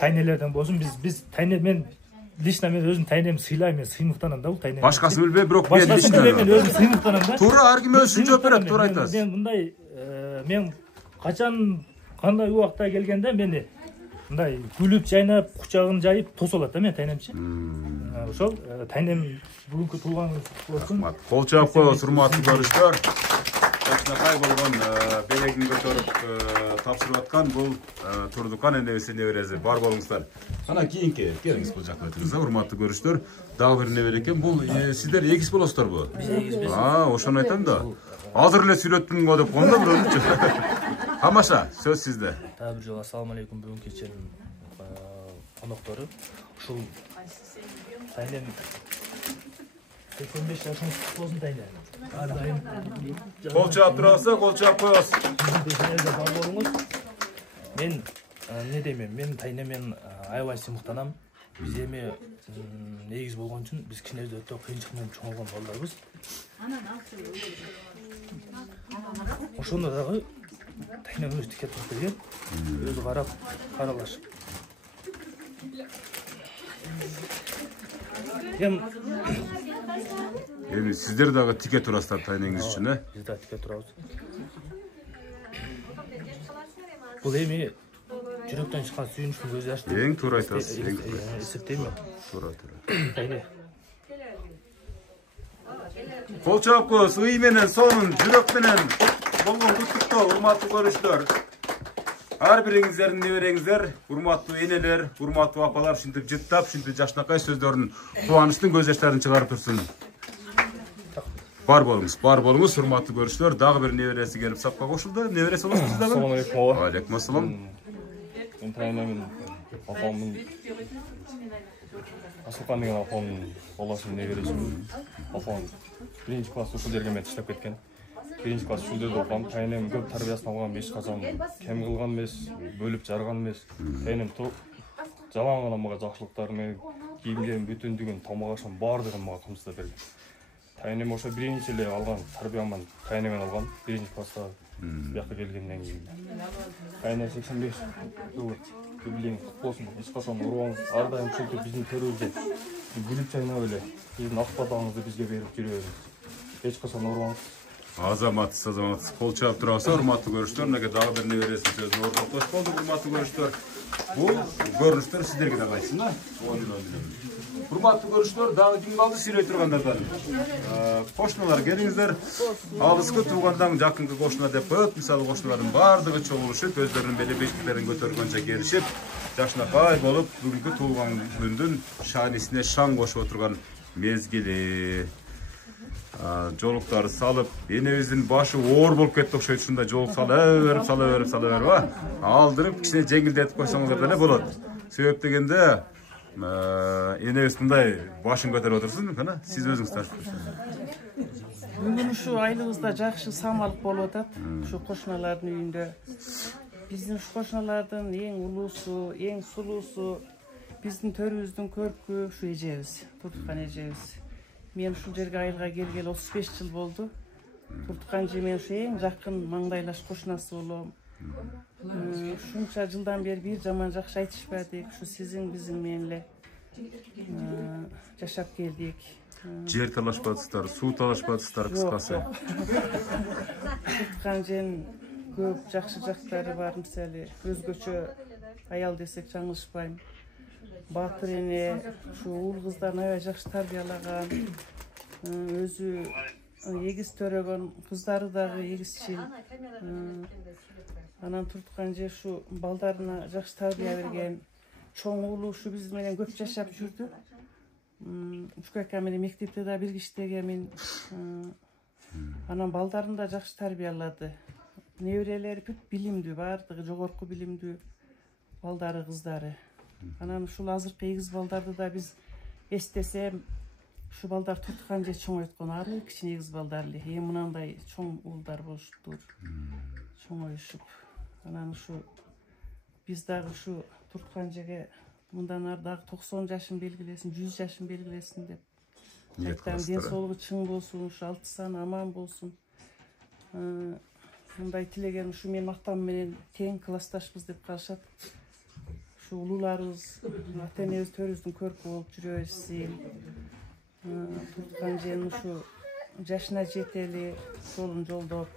тайнелерден болсун. Биз тайне, мен лично мен өзүм тайнем сыйлайм, мен сыймыктанам да бул тайне. Башкасын билбей, бирок мен лично мен өзүм сыймыктанам да. Туура, ар ким өзүнчө жооп берет, туура айтасыз. Мен мындай, мен качан кандай убакта келгенде мени мындай күлүп жайнап, кучагын жайып тосо алат да мен тайнемчи. Ошол тайнем бүгүнкү туулган болсун. Кол чаап коебуз, урматтуу көрүштөр. Жашнакай болгон белегин көтөрүп тапшырып аткан бул Турдукан энебиси небереси. Бар болуңуздар. Ана кийинки келиңиз бул жакка өтүңүз, урматтуу көрүштөр. Дагы бир небере экен. Бул сиздер эгиз болосуздарбы? Биз эгизбиз. Ошону айтам да. Азыр эле сүйлөттүң го деп коем да бирөөнүчү. Тамаша, сөз сизде. Дагы бир жолу ассалам алейкум бүгүнкү кеченин коноктору. Ушул Тайнем 85 жашыңыз куту болсун Тайнем. Ар дайым кол чаап турабызбы, кол чаап коебуз. Бар болуңуз. Мен эмне дейм, мен Тайнемен аябай сыймыктанам. Биз эми эгиз болгон үчүн биз кичинебиз өтө кыйынчылык менен чоңойгон балдарбыз. Ошондо дагы Тайнем өзү тике туруп берген, өзү карап, каралашып. Эми сиздер дагы тике турасыздар тайнеңиз үчүн, Биз да тике турабыз. Бул эми жүрөктөн чыккан сүйүнүчтүн көз жашы. Эң туура айтасыз, эң туура. Эсептейм. Туура. Тайне. Кол чаап коебуз, ый менен сонун, жүрөк менен болгон куттуктоо, урматтуу көрүштөр. Ар бириңиздердин небереңиздер, урматтуу энелер, урматтуу апалар ушинтип жыттап, ушинтип Жашнакай сөздөрүн, кубанычтын көз жаштарын чыгарып турсун. Бар болуңуз, урматтуу көрүштөр. Дагы бир небереси келип сапка кошулду. Небереси болосуз сиз дагы? Ассаламу алейкум. Алейкум ассалам. Мен Тайнемин апамдын Асылкан деген апамдын баласынын небересимин. Апам 1-класс ушул жерге мен иштеп кеткен. 1-класс ушул жерде окугам. Тайнем көп тарбиясын алган, эч качан кем кылган эмес, бөлүп жарган эмес. Тайнем жалаң гана мага жакшылыктар менен кийимдерим, бүтүндүгүн, тамак ашым баардыгын мага камсыздап берген. Тайнем ошо биринчи эле алган тарбияман Тайнемен алган. 1-класста бияка келгенден кийин. Тайнем 85 жылдык юбилейиңиз куту болсун. Эч качан урбаңыз. Ар дайым ушинтип биздин төрүбүздө күлүп жайнап эле биздин ак батаңызды бизге берип жүрө бериңиз. Эч качан урбаңыз. Азаматсыз, кол чаап турабыз, урматтуу көрүштөр. Мынакей дагы бир небересинин сөзүн ортоктош болдук, урматтуу көрүштөр. Бул көрүнүштөр сиздерге да кайсын, Урматтуу көрүштөр, дагы ким калды сүйлөй тургандардан? Кошуналар келиңиздер. Алыскы туугандан жакынкы кошуна деп коет. Мисалы кошуналардын баардыгы чогулушуп, өздөрүнүн белебештиктерин көтөргөнчө келишип, Жашнакай болуп, бүгүнкү туулган күндүн шаанисине шаң кошуп отурган мезгили. Жолуктарды салып, энебиздин башы оор болуп кетти окшойт, ушундай жолук сала берип, алдырып кичине жеңилдетип койсоңуздар деле болот. Себеп дегенде Enебиз мындай башын көтөрүп отурсуң кана. Сиз өзүңүз тартып көрсөңүз. Бүгүн ушу айылыбызда жакшы самалык болуп атат. Ушу кошуналардын үйүндө. Биздин ушу кошуналардын эң улуусу, эң сулуусу биздин төрүбүздүн көркү ушу эжебиз, Турткан эжебиз. Мен ушул жерге айылга келгели 35 жыл болду. Турткан эже мен ушу эң жакын маңдайлаш кошунасы болом. Ушунча жылдан бери бир жаман жакшы айтышпадык. Ушу сиздин биздин менен эле жашап келдик. Жер талашпадыңыздар, суу талашпадыңыздар кыскасы. Турткан эженин көп жакшы жактары бар, мисалы өзгөчө аял десек жаңылышпайм. Батыр эне, ушу уул кыздарын аябай жакшы тарбиялаган, өзү эгиз төрөгөн, кыздары дагы эгизчил. Анан Турткан эже ушу балдарына жакшы тарбия берген. Чоң уулу ушу биз менен көп жашап жүрдү. Үчкө ака менен мектепте да бирге иштегенмин. Анан балдарын да жакшы тарбиялады. Неберелери бүт билимдүү, баардыгы жогорку билимдүү балдары, кыздары. Анан ушул азыркы эгиз балдарды да биз эстесем, ушу балдар Турткан эже чоңойткон ары кичине эгиз балдар эле. Эми мынандай чоң уулдар болуштур. Чоңоюшуп. Анан ушу биз дагы ушу Турткан эжеге мындан ары дагы 90 жашын белгилесин, 100 жашын белгилесин деп. Айтам, ден соолугу чың болсун, ушу 6 саны аман болсун. Мындай тилеген ушу мен мактам менен тең классташпыз деп калышат. Ушу улууларыбыз, ата-энебиз төрүбүздүн көркү болуп жүрө берсин. Турткан эженин ушу жашына жетели, жолун жолдоп,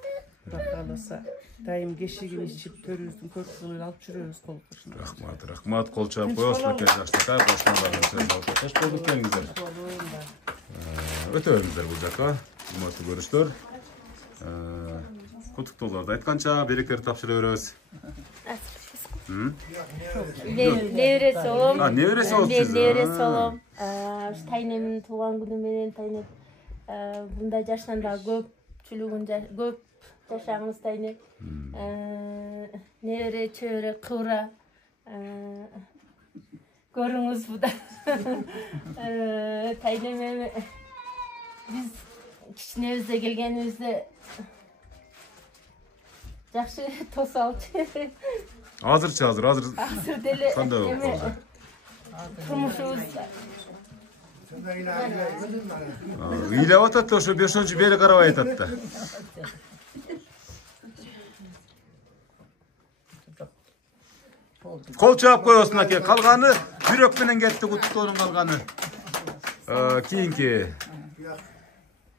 Кудай кааласа, дайым кешигин ичип төрүбүздүн көркү кылып алып жүрөбүз кол кошуна. Рахмат, рахмат. Кол чаап коесуздар экен, жакшылыкта кошуналарга кош болдук келиңиздер. Өтө бериңиздер бул жака. Урматтуу көрүүчүлөр. Куттуктоолорду айтканча берекелерди тапшыра беребиз. Небереси болом. Небереси болупсуз. Небереси болом. Тайнемдин туулган күнү менен тайнем мындай жашынан да көп жашаңыз тайнем. Небере чөбөрө кыбыра көрүңүз буда. Тайнем эми биз кичинебизде келгенибизде жакшы тосалчы. Азыр деле кандай болду? Турмушубуз ыйлап атат, ошо 5-нчы бери карабай атат да. Кол чаап коесуң аке. Калганы жүрөк менен кетти, куттуктоонун калганы. Кийинки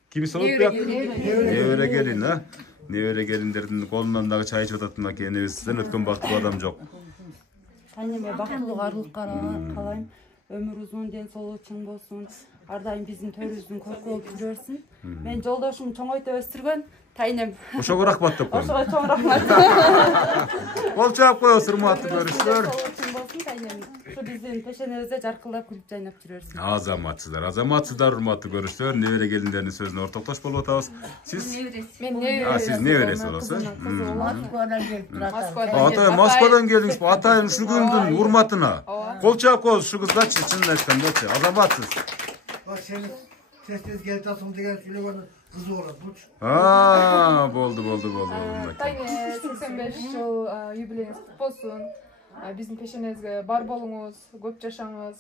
кимис болуп буяк? Небере келин, а? Небере келиндердин колунан дагы чай ичип атат аке. Энебизден өткөн бактылуу адам жок. Тайнеме бактылуу арылык каалайм. Өмүр узун, ден соолугу чың болсун. Ар дайым биздин төрүбүздүн көркү болуп жүрө берсин. Мен жолдошум чоңойто өстүргөн тайнем. Ошого рахмат деп коеюн. Ошого чоң рахмат. Кол чаап коебуз, урматтуу көрүүчүлөр. Чың болсун тайнем. Ушу биздин пешенебизде жаркылдап күлүп жайнап жүрө берсин. Азаматсыздар, урматтуу көрүүчүлөр. Небере келиндердин сөзүнө ортоктош болуп атабыз. Сиз? Мен небере. Сиз небереси болосуз. Москвадан келип турат. Атайын Москвадан келдиңиз. Атайын ушул күндүн урматына. Кол чаап коебуз ушул кыздачы, чынын айткандачы. Азаматсыз. Сен тез келип жатсың деген сүйлөгөнү кызык болот булчу. Болду. Тайне 85 жыл юбилейиңиз куту болсун. Биздин пешенебизге бар болуңуз, көп жашаңыз,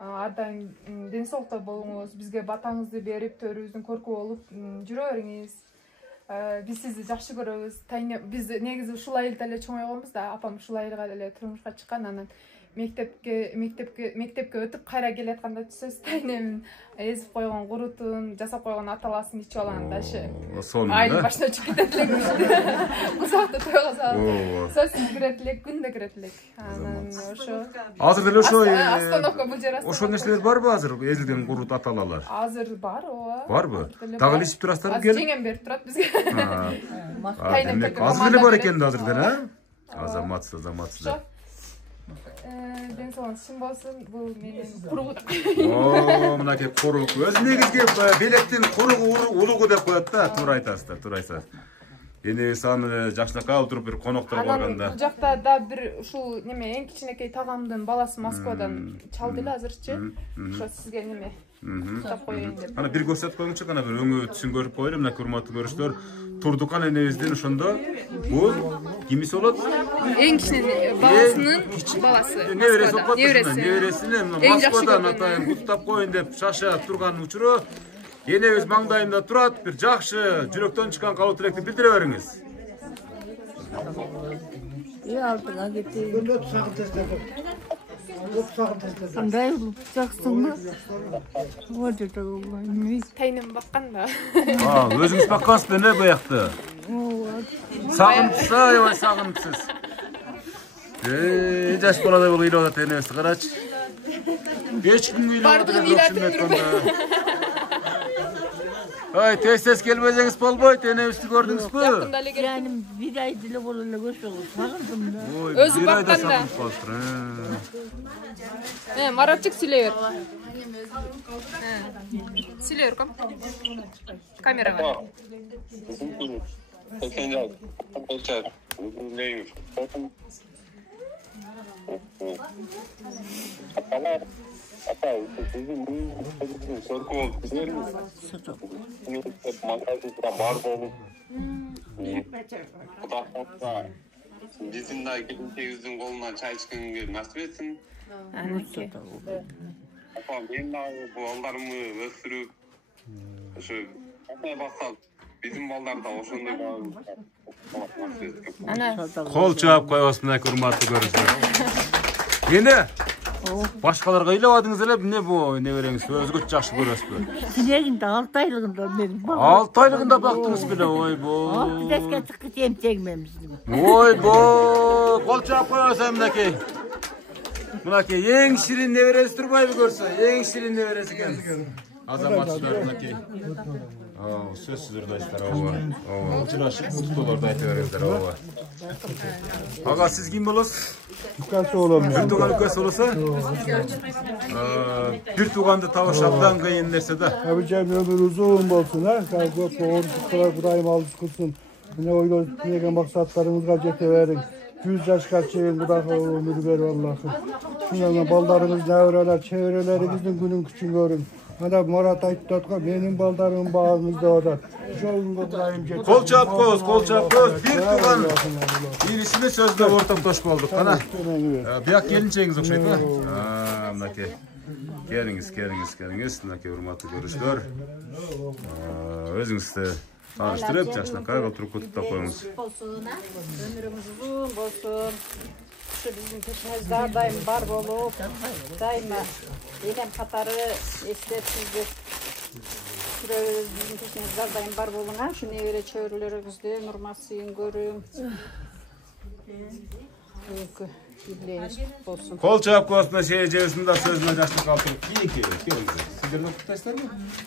ар дайым ден соолукта болуңуз, бизге батаңызды берип, төрүбүздүн көркү болуп жүрө бериңиз. Биз сизди жакшы көрөбүз. Тайне биз негизи ушул айылда эле чоңойгонбуз да, апам ушул айылга эле турмушка чыккан, анан мектепке өтүп кайра келатканда сөз тайнем эзип койгон курутун, жасап койгон аталасын ичип алам да шы. Айыл башына чыгып кетет элек. Узакта тойго салып. Сөзсүз кирет элек, күндө кирет элек. Анан ошо. Азыр деле ошо остановка бул жер остановка. Ошол нерселер барбы азыр? Эзилген курут аталалар. Азыр бар, ооба. Барбы? Дагы ичип турасыздарбы келип? Жеңем берип турат бизге. Азыр деле бар экен да азыр деле, а? Азаматсыздар. Ден соолугуңуз чың болсун, бул менин куругу. Мынакей курук. Өзү негизги белектин куругу улугу деп коет да, туура айтасыздар, Энебиз аны жакшылап калып туруп бир коноктор барганда. Бул жакта да бир ушул неме эң кичинекей тагамдын баласы Москвадан чалды эле азырчы. Ошо сизге неме тап коеюн деп. Ана бир көрсөтүп койгунчу, ана бир өңү түсүн көрүп коелу, мына урматтуу көрүүчүлөр. Турдукан энебиздин ошондо бул кимиси болот? Эң кичинекей баласынын баласы. Небересини Москвадан атайын куттап коеюн деп шаша турган учуру энебиз маңдайында турат, бир жакшы жүрөктөн чыккан каалоо тилекти билдире бериңиз. Алдыга кетейин. Кандай жаксыңбы? Тайным баккан да. Өзүңүз баккансыз беле буякты? Сагынсыз, аябай сагынсыз. Жаш баладай болуп ыйлап атат энебизди карачы. Эч кимге ыйлап атат. Ай, тез келбесеңиз болбойт, энебизди көрдүңүзбү? Жаным бир ай деле боло эле көчөгө сагындым да. Өзү бакканда. Маратчык сүйлөй бер. Сүйлөй бер, камерага. Биздин да келинчегибиздин колунан чай ичкенге насип этсин. Апам мен дагы балдарымды өстүрүп, ошо кандай бассам, биздин балдар да ошондой Кол чаап коебуз мына урматтуу көрүүчүлөр. Эне башкаларга ыйлабадыңыз эле, эмне бу небереңиз өзгөчө жакшы көрөсүзбү? Тилегинде 6 айлыгында менин бак. 6 айлыгында бактыңыз беле, ойбо. Бизге чыккы темчегмемиз. Ойбо, кол чаап коебуз эмнеке. Мынакей эң ширин небереси турбайбы көрсө, эң ширин небереси экен. Азаматчылар мынакей. Сөзсүз ырдайсыздар, ооба. Учурашып, куттуктоолорду айта бериңиздер, ооба. Ага, сиз ким болосуз? Үкөсү болом. Бир тууган үкөсү болосо? Бир тууганды табыш абдан кыйын нерсе да. Абыжайым өмүр узун болсун, көп оорукчулар Кудайым алыс кылсын. Мына ойлоп tilеген максаттарыңызга жете бериң. 100 жашка чейин Кудайга өмүр берип Аллахым. Шундан балдарыңыз, неберелер, чеберелерибиздин күнүн күчүн көрүң. Ана Марат айтып аткан менин балдарым багыңызда атат. Ошоңго Кудайым жете. Кол чаап коебуз, бир тууган. Бирисине сөздөп ортоктош болдук. Кана. Бияк келинчегиңиз окшойт го? Мынакей. Келиңиз, мынакей урматтуу көрүүчүлөр. Өзүңүздү тааныштырып, жакшынакай отуруп куттуктап коюңуз. Өмүрүңүз узун болсун. Ушу биздин пешибизде ар дайым бар болуп, дайыма энем катары эстеп сизди жүрөбүз. Биздин пешибизде ар дайым бар болуңар. Ушу небере чөбөрөлөрүңүздүн урматсын көрүм. Кол чаап коесуна жебизин да сөзүнө жакшы калтырып келиңиздер. Сиздер куттайсыздарбы?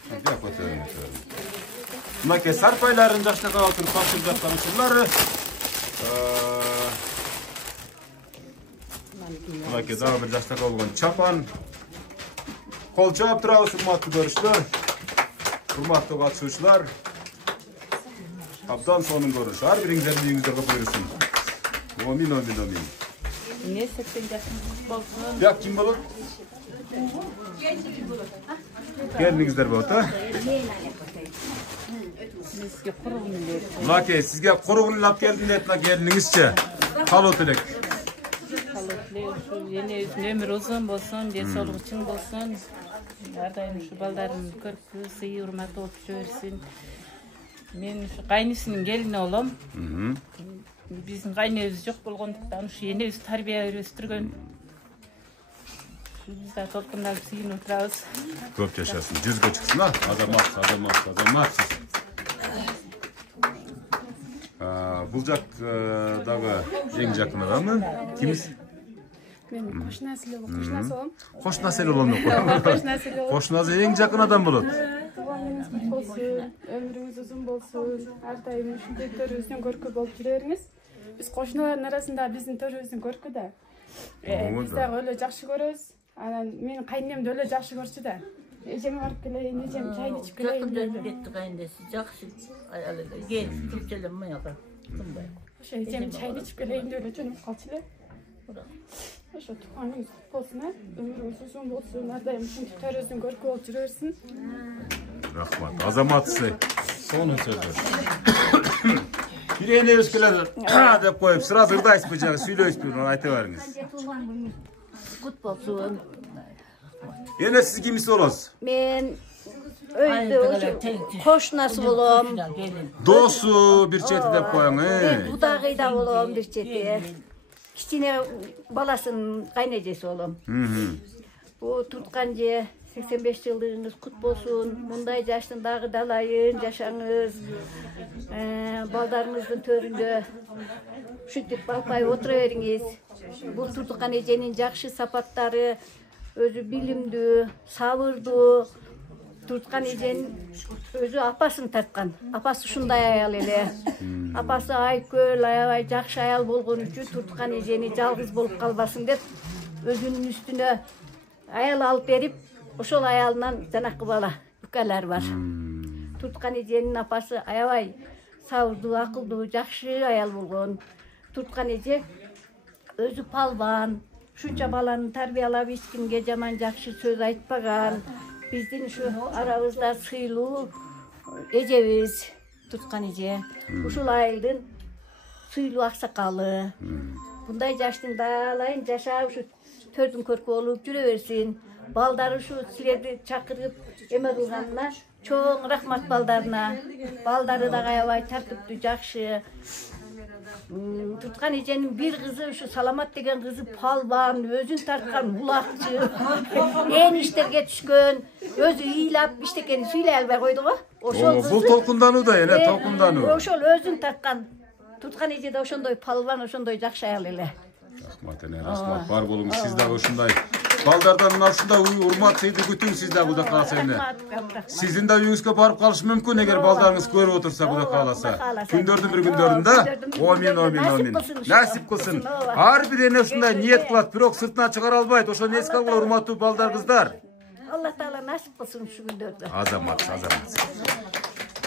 Бияк өтөңүз. Мынакей сарпайларын жакшы калтырып тапшырып жаткан учурлары. Мынакей дагы бир жакшы болгон чапан. Кол чаап турабыз, урматтуу көрүүчүлөр. Урматтуу катышуучулар. Абдан сонун көрүш. Ар бириңиздердин үйүңүздөргө буйрусун. Амин. Не септен жакшылык болсун. Бияк ким болот? Келиңиздер болот, Сизге курбун эле. Мынакей, сизге курбун илап келдим деп келиңизчи. Калоо тилек. Энебиздин өмүрү узун болсун, ден соолугу чың болсун. Ар дайым ушу балдарын көрүп, сый урмат болуп жүрө берсин. Мен ушу кайнысынын келини болом. Биздин кайныбыз жок болгондуктан ушу энебиз тарбия берип өстүргөн. Биз да толкундалып сүйүнүп турабыз. Көп жашасын, жүзгө чыксын, азамат. Бул жак дагы эң жакын адамы? Кимиз? Мен кош населе болом. Кош населе болом. Кош населе эң жакын адам болот. Өмүрүңүз узун болсун. Ар дайым ушундай төрүбүздүн көркү болуп жүрөңүз. Биз кошуналардын арасында биздин төрүбүздүн көркү да. Биз дагы өлө жакшы көрөбүз. Анан менин кайнем да өлө жакшы көрчү да. Eceme varıp geleyim, ecem çayını içip geleyim. Жақын дөніп кетті қайындасы, жақсы аялы гел, түпчелем мыяға. Ecem çayını içip geleyim de öyle canım kalçılı. Şu tuhanınız olsun ha. Ömrümüz uzun olsun. Ardayım şimdi terözün görkü oturuyorsun. Rahmat. Azamatsı. Sonun sözü. Bir ene özgüler dep koyup sırası ırdays bıcağı söyleyip bir ayta veriniz. Kut bolsun. Yine siz kimisi olası? Men öyle koşnası bolom. Dostu bir çeti dep koyun. Budağıyda bolom bir çeti. Kiçine balasının kaynacası olom. Bu tutkancı 85 yıldığınız kut bolsun. Bunday yaşındağı dalayın, yaşanız. Baldarınızın töründe şüttük balpay oturuveriniz. Bu tutkan ecenin jakşı sapatları, özü bilimdi, savurdu. Tutkan ecenin özü apasını tartkan. Apası şunday ayal ele. Apası ayköl, ayabay jakşı ayal bolğun üçü tutkan eceni жалгыз bolup kalbasın dep özünün üstüne ayal alıp berip oşol ayalından janakı bala ükalar var. Tutkan ejenin apası ayabay savurdu, akıldı, jakşı ayal bolğun. Tutkan eje özü palban, şunça balanı tarbiyalap hiç kimge jaman jakşı söz aytpagan. Bizdin şu arabızda sıylı ejemiz tutkan eje. Uşul ayıldın sıylı aksakalı. Bunday yaştın dalayın yaşap şu tördün körkü olup jüreversin. Baldarı şu silerdi çakırıp eme kılganına çoğun rahmat baldarına. Baldarı da gayabay tartıptı jakşı. Tutkan ejenin bir kızı şu Salamat degen kızı palban, özün tartkan bulakçı, en işlerge düşkön, özü iyilap iştekeni süyleyelbey koydu o. Bu tolkundanı da yine tolkundanı. Oşol özün tartkan, tutkan eje de oşondoy palban, oşondoy jakşı ayal ele. Rahmat ene, rahmat var bolun siz de oşunday. Baldardan aslında urmat seydi bütün sizde bu da kalsa ene. Sizin de uyuğuzga barıp kalışı mümkün eğer baldarınız görüp otursa bu da kalasa. Gündördün bir gündöründe. Amin. Nasip kılsın. Har bir ene şunday niyet kılat. Birok sırtına çıkar albaydı. Oşo neska kılar urmatı baldar kızlar. Allah Teala nasip kılsın şu gündörde. Azamat.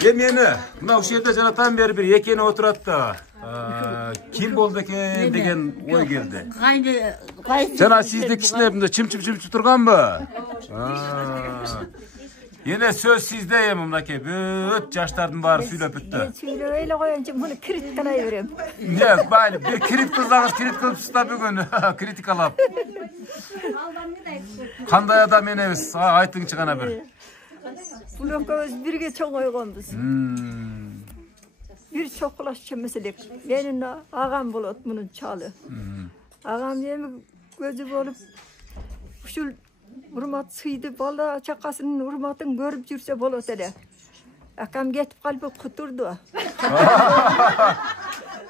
Yemeyene, buna o şeyde janatan beri bir yekene oturat da. Kim boldu eken degen oy geldi. Sana sizde kişilerimde çim tuturgan mı? Yine söz sizde yemimdaki. Büt yaşlardın bari söylep bitti. Söyle öyle koyunca bunu kritik alayıverem. Ne bari bir kritik kızlarınız kritik kılıpsızda bugün kritik alap. Kanday adam eneviz aytın çıkana bir. Bulunkoz birge çoğ oygonbuz. Bir çokulaşça meselek. Benim ağam bolat bunun çalı. Ağam yemi gözü bolup şul urmat sıydı bala çakasının urmatın görüp жүрse bolat ele. Akam getip kalıp kuturdu.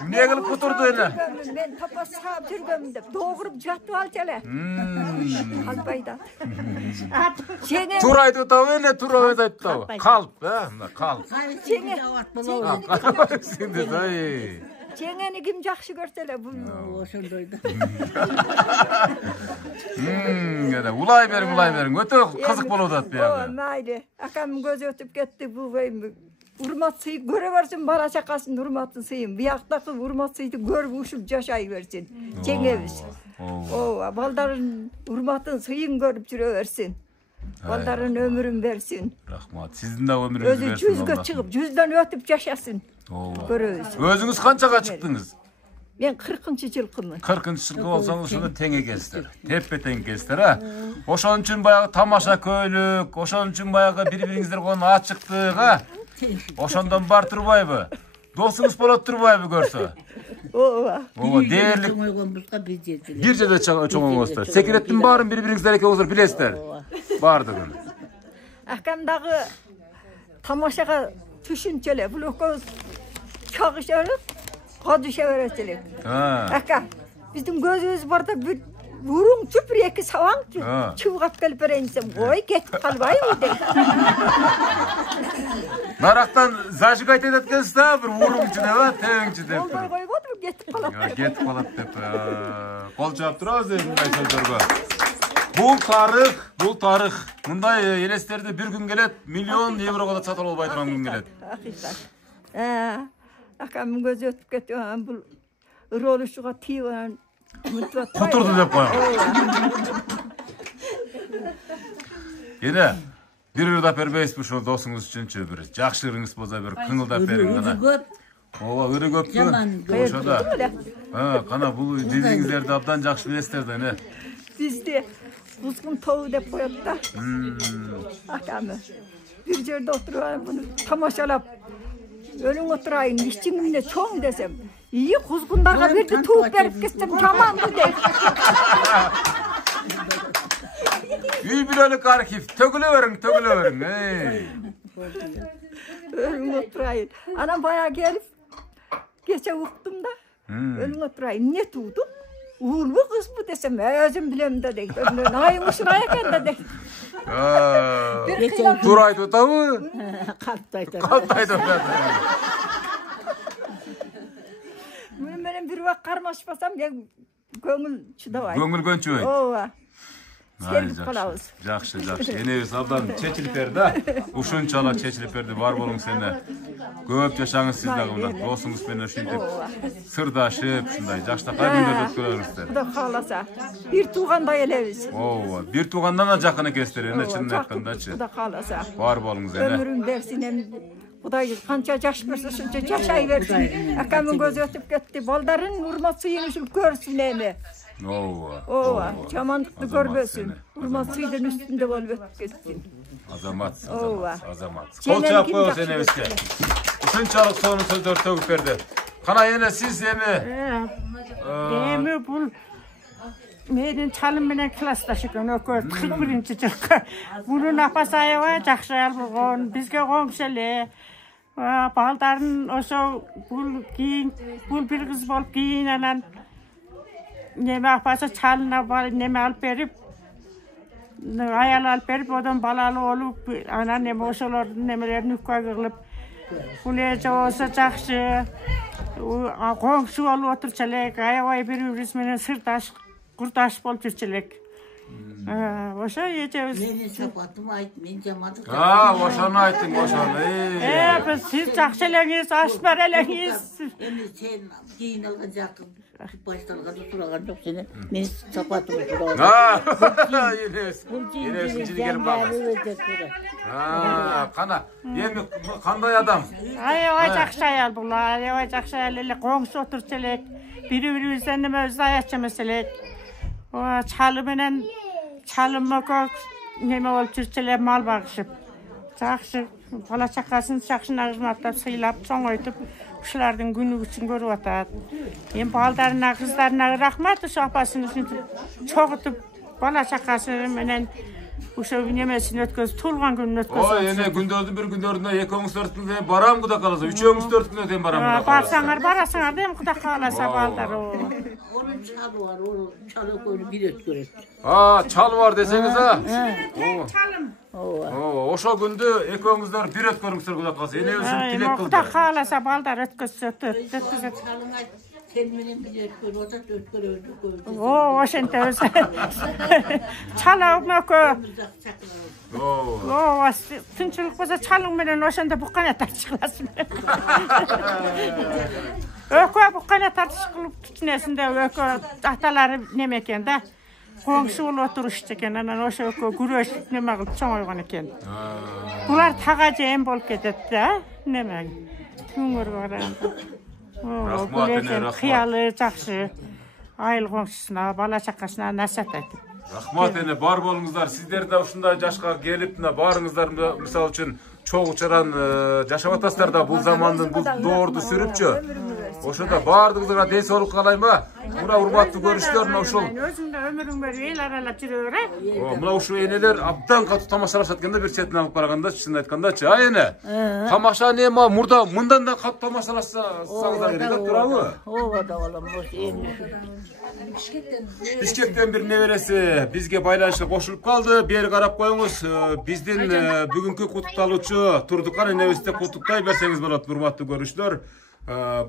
Ne kılıp kuturdu ele? Ben tapa sağıp жүрgöm dep doğurup jatıp alçale. Albayda. Turaydı tabi ne turaydı tabi. Kalp kalp. Şimdi dayı. Cengeni kim jakşı görsele bu. Oşondoydu. Ulay verin. Öte kızık boludat bir yerde. Mayli. Akam göz ötüp gitti bu beyim. Urmat sıyı göreversin bala çakasın urmatın sıyın. Bir yaktaki urmat sıydı görüp uşup yaşayıversin. Cengemiz. Baldarın urmatın sıyın görüp jüreversin. Baldarın ömrün versin. Rahmat. Sizin de ömrünüzü versin. Özü yüzge çıkıp yüzden ötüp yaşasın. Görüyoruz. Özünüz kançaga çıktınız? Ben 40. yılkımın. 40. yılkı olsanız şurada tenge gezler. Tepe tenge gezler ha. Oşon üçün bayağı tamaşa köylük. Oşon üçün bayağı birbirinizler konu açıktık ha. Oşondan bar turbayı. Dostunuz polat turbayı görse. Ova. Değerli. Bir cede çoğun olsa. Sekirettin barın birbirinizler eke olsa bilesler. Bardı bunu. Akamdağı tamaşaga düşünceli. Blokoz çağışarıp kadışa öğretilik. Aka bizim gözümüz barda bir burun tüpreki savan çuğap gelip öğrensem. Oy getip kalbayı mı de. Naraktan zaşı kayıt edetkensiz de bir vurun içine var, tevin içine. Olmay koymadım getip kalat. Getip kalat dep. Kol çap durağız ya bunday sözlerge. Bul tarih. Мындай елестерді bir gün келет, миллион евроға да сатып албай тұрған күн келет. Hakikat. Akamın gözü ötüp ketiyor. Bu roluşuğa tiyo. Kuturdu деп koyam. Ene, bir ırda perbeyiz bu şu dosunuz üçüncü bir. Жақшылығыңыз болса bir kıngıldap verin gana. Ооба, ыры көппү. Ошода. Кана бул дизиңиздерди абдан жакшы билесиздер да, эне. Bizde kuzgun tavuğu da koyup da. Akamı. Bir yerde oturuyor bunu tamaşalap. Ölüm oturayım, işçimimle çoğun desem. İyi kuzgunlarga bir de tavuk verip gitsem tamam mı de. Үй бүлөлүк архив, төгүлө бериң. Ölüm oturayım. Anam bayağı gelip geçe uçtum da. Ölüm oturayım. Ne tuğdum? Uğur mu kız mı desem, özüm bilem de deyip. Naymışın ayakən de deyip. Turaydı da mı? Kalptaydı. Benim bir vak karmaşmasam ya göngül çıdavay. Göngül gönçüy. Ova. Жақшы. Енебіз абдан чечилип берди. Ушунчалык чечилип берди. Бар болуң сене. Көп жашаңыз сиз дагы мына досуңуз менен ушинтип сырдашып, ушундай жаштакай күндөрдү өткөрөңүздөр. Кудай кааласа, бир туугандай элебиз. Ооба, бир туугандан да жакын экенсиздер, эне чынын айткандачы. Кудай кааласа. Бар болуңуз эне. Ömrün bersin hem Kuday kança yaş versin, şunca yaşay versin. Akamın gözü ötüp gitti. Baldarın urmat suyunu görsün emi. Ova, çamanlıklı görmesin. Urmat suyunun üstünde olup gitsin. Azamat. Kol çap koyun sen eviske. Uşunçalık sonu sözdör tөгүп berdi. Kana yine siz emi? Emi bul. Menin çalım menen klassdaşıkın ökö 41-ci жылkı. Bunun apası ayıva жақшы albılğın, bizge komşeli. Baldarın oşo bul bir kız bolup giyinen neme apası çalına neme alıp berip ayal alıp berip odan balalı olup ana neme oşoların nemelerini ukka kılıp bul ece olsa жақшы komşu olup oturçalek ayavay bir menen sırdaş kurtaş bolup жүрчүлек. Oşo ecemiz. Meni sapatım ayt, men jamadık. Oşonu aytdың, oşonu. Biz siz жақсы элеңиz, ашпар элеңиz. Endi sen keyin algan jakın. Baştalga da suragan jok seni. Men sapatım suragan. Yine sinçini gelip bakmaz. Kana, emi kanday adam? Ayava жақсы ayal bular, ayava жақсы ayal ele komşu oturçalek. Biri-birimizden neme özü ayatçamasalek. Çalı menen çalımı neme olup жүрчүлек mal bagışıp. Жақсы, bala çakasını жақшına hizmetlap, sıylap, soň oytup, uşulardın günü üçün görüp atat. Baldarına, kızlarına rahmat, uşu apasını çoğutup, bala çakası menen uşu nemesini ötközüp, tulgan gününü ötközüp. Ene gündördün bir gündördüne ekoňuz 4 gün baram kuda kalasa, üçöňüz 4 gün öten baram kuda kalasa. Barsaňar dem kuda kalasa baldar o. Onun çalı var, onun çalı koyunu bir ötkörür. Çal var deseniz ha? Çalım. Oşo gündü ekoňuzlar bir ötkörüňüzler kuda kalasa. Ene üçün tilek kıldı. Kuda kalasa baldar ötközüp. Sen menen bir ötkör, o da ötkörürdü. Oşente özü. Çalap mökö. Tınçılık bolsa çalıň menen oşonda buqqana tartışılasın. Ökö buqqana tartış kılıp tutnesinde ökö atalary neme eken da. Komşu bolup oturuştu eken, anan oşo ökö güreş neme kılıp çoňoýgan eken. Bular tagaja em bolup ketet da, neme. Tüňür baranda. Rahmat ene, rahmat. Xiyalı жақсы. Ayıl komşusuna, bala çakasına nasat aytıp. Rahmat ene, bar bolуңуздар. Sizler de ушундай жашка келип, барыңыздар мисал үчүн чоң чаран жашап атасыздар да бул замандын бул доорду сүрүпчү. Ошондо бардыгыңызга ден соолук каалайм. Мына урматтуу көрүштөр, мына ушул. Өзүңдө өмүрүң бер эл аралап жүрө бер. Мына ушул энелер абдан катуу тамашалашат экен да, бир четине алып караганда, чынын айткандачы. Эне. Тамаша нема мурда мындан да катуу тамашалашсаңыздар керек да, туурабы? Ооба да болом, эми. Бишкектен bir небереси бизге байланышка кошулуп калды. Бери карап коюңуз. Биздин бүгүнкү куттукталуучу Турдукан энебизди куттуктай берсеңиз болот, урматтуу көрүүчүлөр.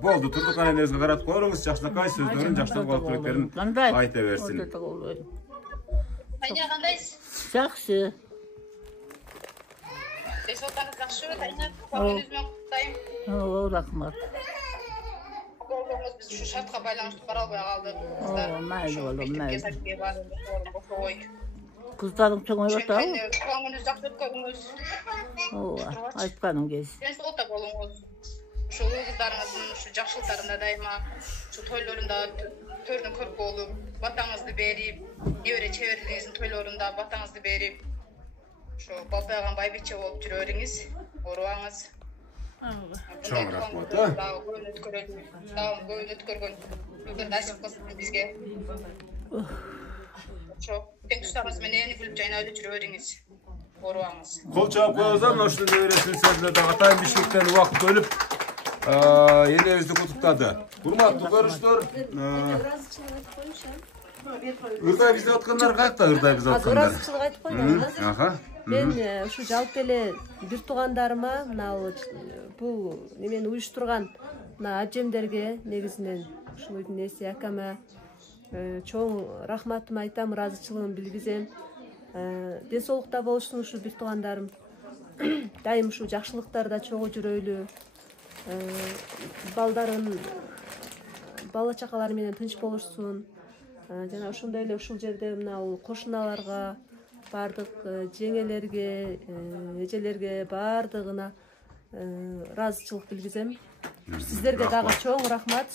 Болду, Турдукан энебизге карап коюңуз, жакшынакай сөздөрүн, жакшылык алып келектерин айта берсин. Tanya kandayız? Жақсы. Resultanız жақсы, Tanya. Көңіліңізбен құттықтаймын. О, рахмат. Болуңыз біз şu şartқа байланышты бара албай қалдық. О, майлы болом, майлы. Сәтке бардым, боша қой. Қыздарың чоңайып атабы? Көңіліңіз жақсы өткөрүңүз. О, айтқаның кез. Денсаулықта болуңуз. Şu kızlarınızın şu жақшылықтарында дайыма, şu toylarında төрдің көркі болып, батаңызды беріп, невере чеберлігіңіздің тойларында батаңызды беріп, şu балтайған байбиче болып жүреріңіз, оруаңыз. Çok rahmat. Daha көңіл өткөргөн бүгін насип қылсын бізге. Тең тұстарыңыз менен күліп жайнаулы жүреріңіз, оруаңыз. Kol çabuk koyuyorsan, hoşuna devresini sözle de atayın bir şeyden vakit bölüp yenevizde kutukladı. Hurmatlı görüşler. Irday bizde atkanlar kayıkta Irday bizde atkanlar. Ыразычылык айтып койдум. Aha. Мен ушу жалпы эле бир туугандарыма мына бул немени уюштурган мына ажемдерге негизинен ушул үйдүн ээси акама чоң рахматымды айтам, ыраазычылыгымды билгизем. Ден соолукта болушун ушу бир туугандарым. Дайым ушу жакшылыктарда чогуу жүрөйлү. Балдарын бала чакалары менен тынч болушсун. Жана ошондой эле ушул жерде мына кошуналарга, бардык жеңелерге, эжелерге бардыгына ыраазычылык билгизем. Сиздерге дагы чоң рахмат.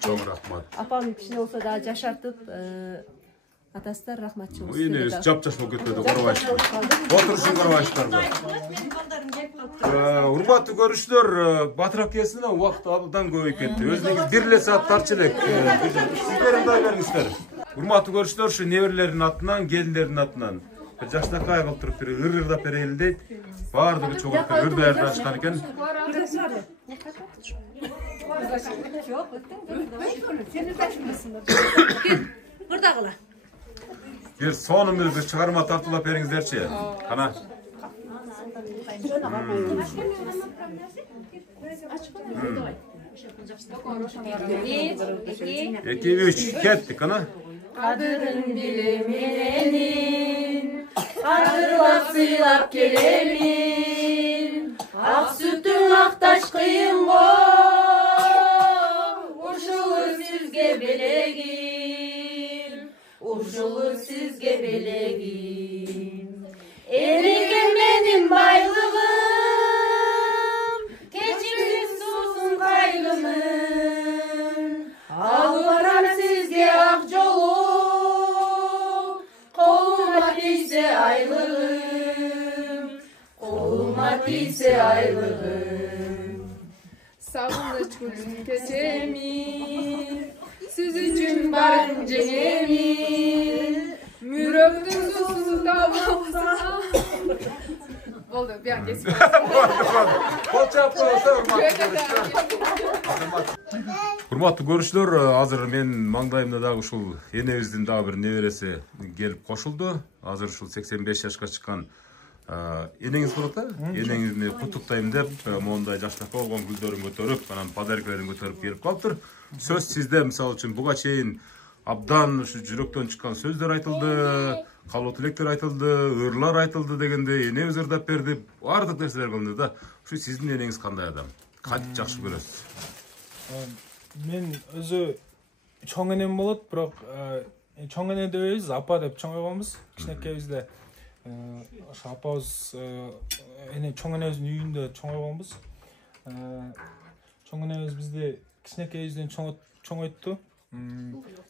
Чоң рахмат. Апам кичине болсо дагы жашартып, атасыздар рахматчыбыз. Yine çapçaş болып кетті, қарабайшылар. Отырышын қарабайшыларға. Урматтуу көрүүчүлөр, батыраак кесине убакыт абдан көбөйүп кетти. Өзүңүз бир эле саат тарчылык. Сиздер ындай бериңиздер. Урматтуу көрүүчүлөр, ушу неберелердин атынан, келиндердин атынан bir жаштакай кылып туруп бир ырырдап берели дейт. Баардыгы чогулуп ырдайырдан чыккан экен. Бурдагыла. Bir sonumuz bir çıkarma tartılap beriңиздерчи. Kana. 2-3 kettik ana. Kadırın bilemenin, kadırlap sıylap gelemin, ak sütün aktaş kıyın go, uşulur sizge belegim, uşulur sizge belegim. Eriken benim baylığım, keçimiz susun kaylımın, alıvaram sizge ak jolu, koluma tiyse aylığım, koluma tiyse aylığım. Savundaç gülün kesemi, siz için barım cenemi, müröktün susuz davulsa. Oldu, bir an geçsin. Kol çapı olsa Урматтуу көрүүчүлөр, азыр мен маңдайымда дагы ушул энебиздин дагы бир небереси келип кошулду. Азыр ушул 85 жашка чыккан энеңиз болот да? Энеңизди куттуктайм деп, мондай жаштакка болгон гүлдөрүн көтөрүп, анан подаркаларын көтөрүп келип калыптыр. Сөз сизде, мисалы үчүн буга чейин абдан ушу жүрөктөн чыккан сөздөр айтылды, калуу тилектер айтылды, ырлар айтылды дегенде энебиз ырдап берди, баардык нерселер кылынды да. Ушу сиздин энеңиз кандай адам? Кантип жакшы көрөсүз? Мен өзү чоң энем болот, бирок чоң эне дебейбиз, апа деп чоң койгонбуз. Кичинекейибизде ошо апабыз чоң энебиздин үйүндө чоң койгонбуз. Чоң энебиз бизди кичинекейибизден чоңойтtu.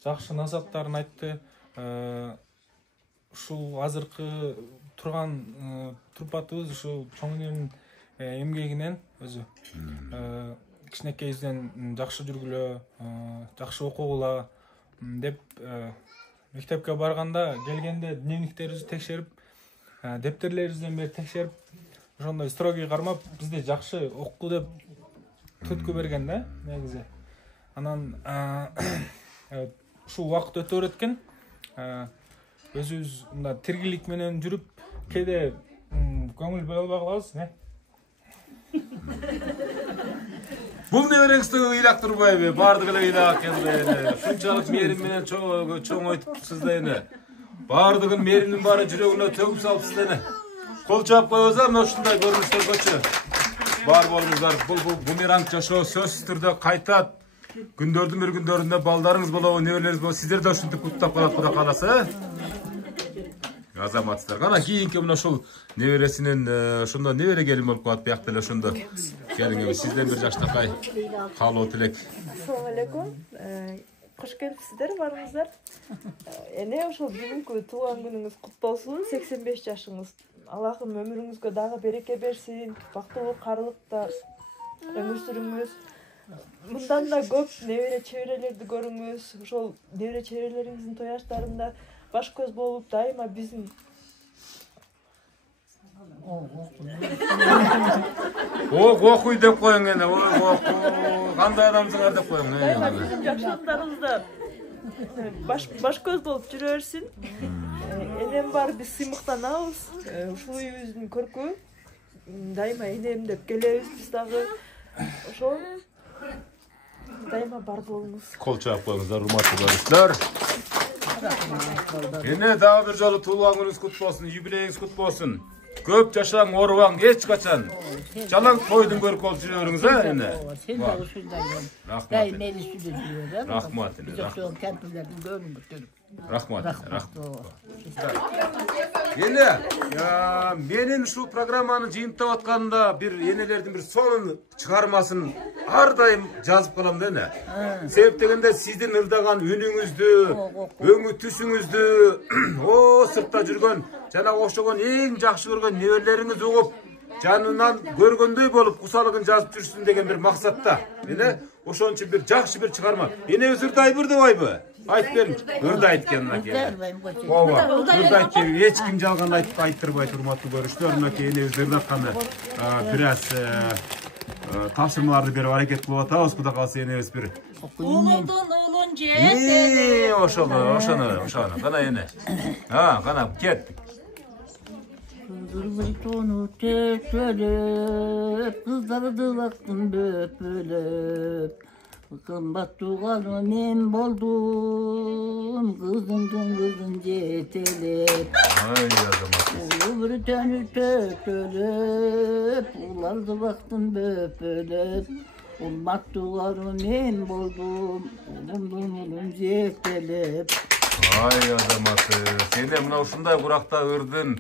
Жакшы насааттарын айтты. Ушул азыркы турган турпатыбыз ушул чоң энемдин эмгегинен өзү. Кичинекейибизден жакшы жүргүлө, жакшы окугула деп мектепке барганда келгенде дневниктерибизди текшерип, дептерлерибизден бери текшерип, ошондой строгий кармап, бизди жакшы окку деп түрткү берген да, негизи. Анан ушул убакыт өтө береткен, өзүбүз мында тиргилик менен жүрүп, кээде көңүл бөлө албай калабыз, Бул небереңизди ыйлак турбайбы? Бардык эле ыйлак келди. Шунчалык мээрим менен чоңойтупсуз да эне. Bardığın merinin bari yüreğine tövüp salıp sizlerine. Kol çap koyuyoruz ama şunday görünüşler koçu. Bar bolumuzlar, bu bumerang yaşao söz türde kaytat. Gündördün bir gündöründe baldarınız bolo, neverleriniz bolo, sizler de şunday kutlap kalat kuda kalasa. Azamatlar. Kana kiyinki mına şol neveresinin şunda nevere gelin bolup kalat beyaktala şunda. Gelin gibi sizden bir yaşta kay. Kalo tilek. Assalamu alaikum. Hoş gelipsizler, barыңыздар. Ene ошол бүгүнкү туулган күнүңүз куттуу болсун. 85 жашыңыз. Аллахым өмүрүңүзгө дагы береке берсин. Бактылуу, карылыкта өмүр сүрүңүз. Мындан да көп небере чеберелерди көрүңүз. Ошол небере чеберелериңиздин тояштарында баш көз болуп дайыма биздин Okuy деп koyun ene, kандай adamsыңар деп koyun. Bizim jakşılıklarımızda baş göz bolup жүрө берсин. Enem бар биз сыймыктанабыз. Ушул үйүбүздүн көркү дайыма энем деп келебиз биз дагы. Ошол дайыма бар болуңуз. Kol çap koyuңuzlar, урматтуу барыстар. Ene dagı bir jolu tuğulgan günüңүz kutlu olsun, jubileyиңиz kutlu olsun. Köp jaşaң, orubaң, hiç kaçan. Jalan koydun görüp olup жүрөңүz ha ene. Sen de uşundayım. Dayı meri sütü diyor. Rahmat. Biz o şu kentlerden görmüştük. Rahmat. Ene, ya menin şu programmanı jыйынтап atkanda bir enelerdin bir sonun çıkarmasın har dayım жазып kalam da ene. Sebep degende sizdin ırdagan үнүңүздү, өңү түсүңүздү, o sırtta жүргөн, жана окшогон эң жакшы көргөн неберлериңиз угуп, жанынан көргөндөй болуп, кусалыгын жазып жүрсүн деген bir максатта. Ene, ошон үчүн bir жакшы bir çıkarma. Ene ырды айбырдыбайбы? Айтып бериңчи. Ырды айткан мынакей. Ырды айткан эч ким жалган айттырбайт, урматтуу көрүштөр. Мынакей энебиз ырдатканы бир аз тапшырмаларды берип аракет кылып атабыз. Кудай калса энебиз bir Улудун улун жетелеп. Ошону. Кана эне. Кана кеттик. Kızılır tonu tötölüp, kızlardı baktım böpölüp. Kımbat tuğalı men boldum, kızın jetelep. Ay azamat. Ulubur tönü tötölüp, ulardı baktım böpölüp. Kımbat tuğalı men boldum, ulum jetelep. Ay azamatı. Sen de mına ушундай куракта ырдын.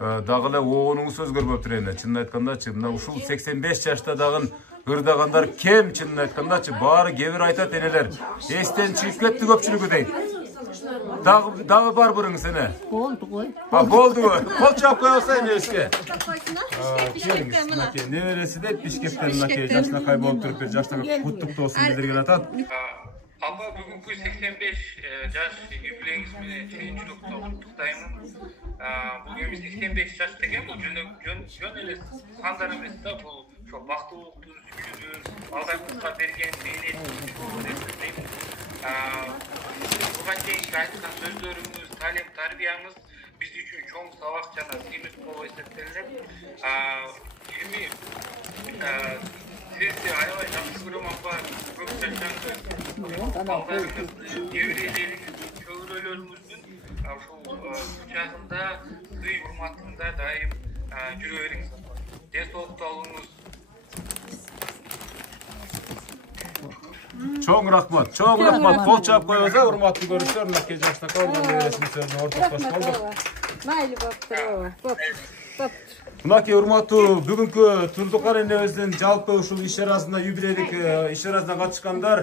Дагы эле оонуңуз сөз көрбөптүр эне. Чынын айткандачы, мына ушул 85 жашта дагы ырдагандар кем, чынын айткандачы, баары кебир айтат энелер. Эстен чыгып кетти көпчүлүгү дейт. Дагы бар бириңиз эне. Болду кой. Болдубу? Кол чап коё болсо эмеске. Небереси деп Бишкектен мынакей жашнакай болуп туруп бир жаштага куттуктоосун билдирген атат. Апа бүгүнкү 85 жаш юбилейиңиз менен чын жүрөктөн куттуктаймын. Бул эми 85 жаш деген бул жөн эле сандар эмес да, бул ошо бактылуулукту сүйүүнү, балдарыңызга берген мээнетиңизди деп эсептейм. Буга чейинки айткан сөздөрүңүз, талим тарбияңыз биз үчүн чоң сабак жана сыймык болуп эсептелинет. Эми сизди аябай жакшы көрөм апа, көп жашаңыз, балдарыңыз, неберелериңиздин, чөбүрөлөрүңүздүн ошол кучагында, сый урматында дайым жүрө бериңиз апа. Ден соолукта болуңуз. Чоң рахмат. Кол чап коебуз, урматтуу көрүштөр. Мынакей жаштакай небересинин сөзүнө ортоштош болдук. Майли болуптур. Мынакей урматтуу бүгүнкү Турдукар энебиздин жалпы ушул иш чарасына, юбилейдик иш чарасына катышкандар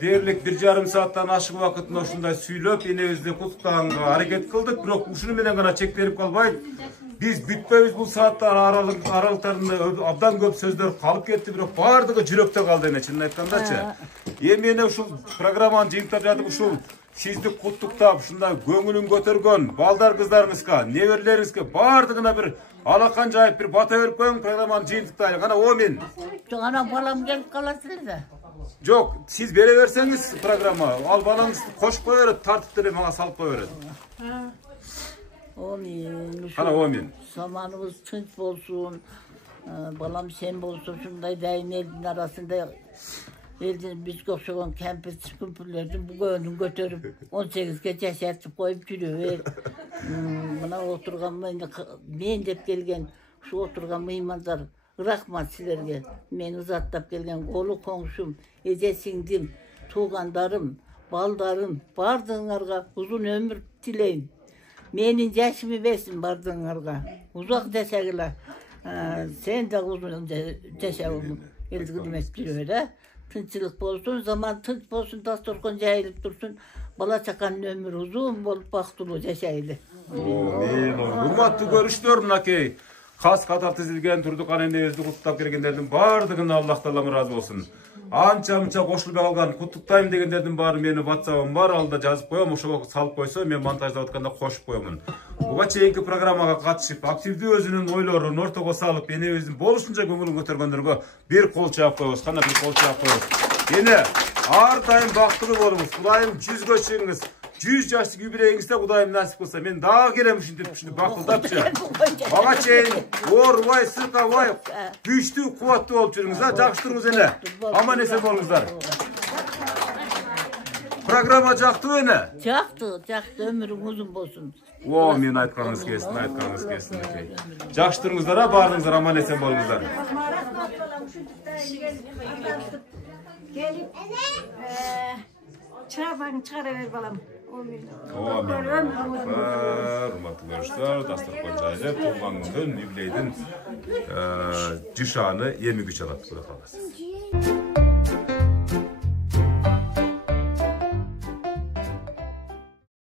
дээрлик 1,5 сааттан ашык убакытын ушундай сүйлөп энебизди куттуктаганга аракет кылдык, бирок ушуну менен гана чектелип калбайт. Биз бүтпөйбүз бул сааттар аралыктарында абдан көп сөздөр калып кетти, бирок бардыгы жүрөктө калды эне, чынын айткандачы. Эми эне ушул программаны жыйынтап жатып ушул сизди куттуктап, ушундай көңүлүн көтөргөн балдар кыздарыңызга, неберлериңизге бардыгына бир алакан жайып бир бата берип коюң, программаны жыйынтыктайлы. Кана Омин. Ана балам келип каласыз да. Жок, сиз бере берсеңиз программа, ал балаңыз кошуп кое берет, тартып деле мага салып кое берет. Омин. Кана Омин. Zamanımız tınç bolsun. Balam sen bolsun. Şunday dayım elin arasında Elden biz koşulan kempir kümpürlerden bu gönlün götürüp 18'ge yaşatıp koyup yürüyor. Buna oturgan men dep gelgen şu oturgan meymanlar rahmat sizlerge. Men uzattap gelgen kolu komşum, ece singdim, tuğandarım, baldarım, bardığınlarga uzun ömür dileyin. Menin yaşımı versin bardığınlarga. Uzak desegiler. Sen de uzun yaşamın eldigim ettiriyor ha. Tınçılık bolsun, zaman tınç bolsun, dasturkun jayılıp dursun. Bala çakanın ömür uzun bolup baktulu yaşaylı. Hurmatlı görüşler minakey. Kas katar tizilgen Turdukan Enebezdi kutlap bergenlerдің бардығына Allah Taala razı olsun. Ança koşulup kalgan kutlukdayım degenlerдің bari meni WhatsApp'ım var, alda жазып koyam, ошого салып койсо мен монтаждап атканда кошуп коемун. Буга чейинки программага катышып, активдүү өзүнүн ойлорун ортого салып, энебиздин болушунча көңүлүн көтөргөндөргө бир кол чаап коебуз. Кана бир кол чаап коебуз. Эне ар дайым бактылуу болуңуз. Кудайым 100гө чыгыңыз. 100 жаштык юбилейиңизде Кудайым насип кылса, мен дагы келем ушинтип бакылдапчы. Мага чейин оорубай, сыркабай, күчтүү, кубаттуу болуп жүрүңүз, жакшы туруңуз эне. Аман эсен болуңуздар. Программа жактыбы эне? Жакты, өмүрүң узун болсун. О, мен айтканыңыз келсин. Жакшы туруңуздар, баарыңыздар аман эсен болуңуздар. Gelip çırağını çıkarıver balam. Hurmatlı görüşler, dasturkon jayылып, туган күндүн, юбилейдин жышаны 23 алат. Кудай кааласа.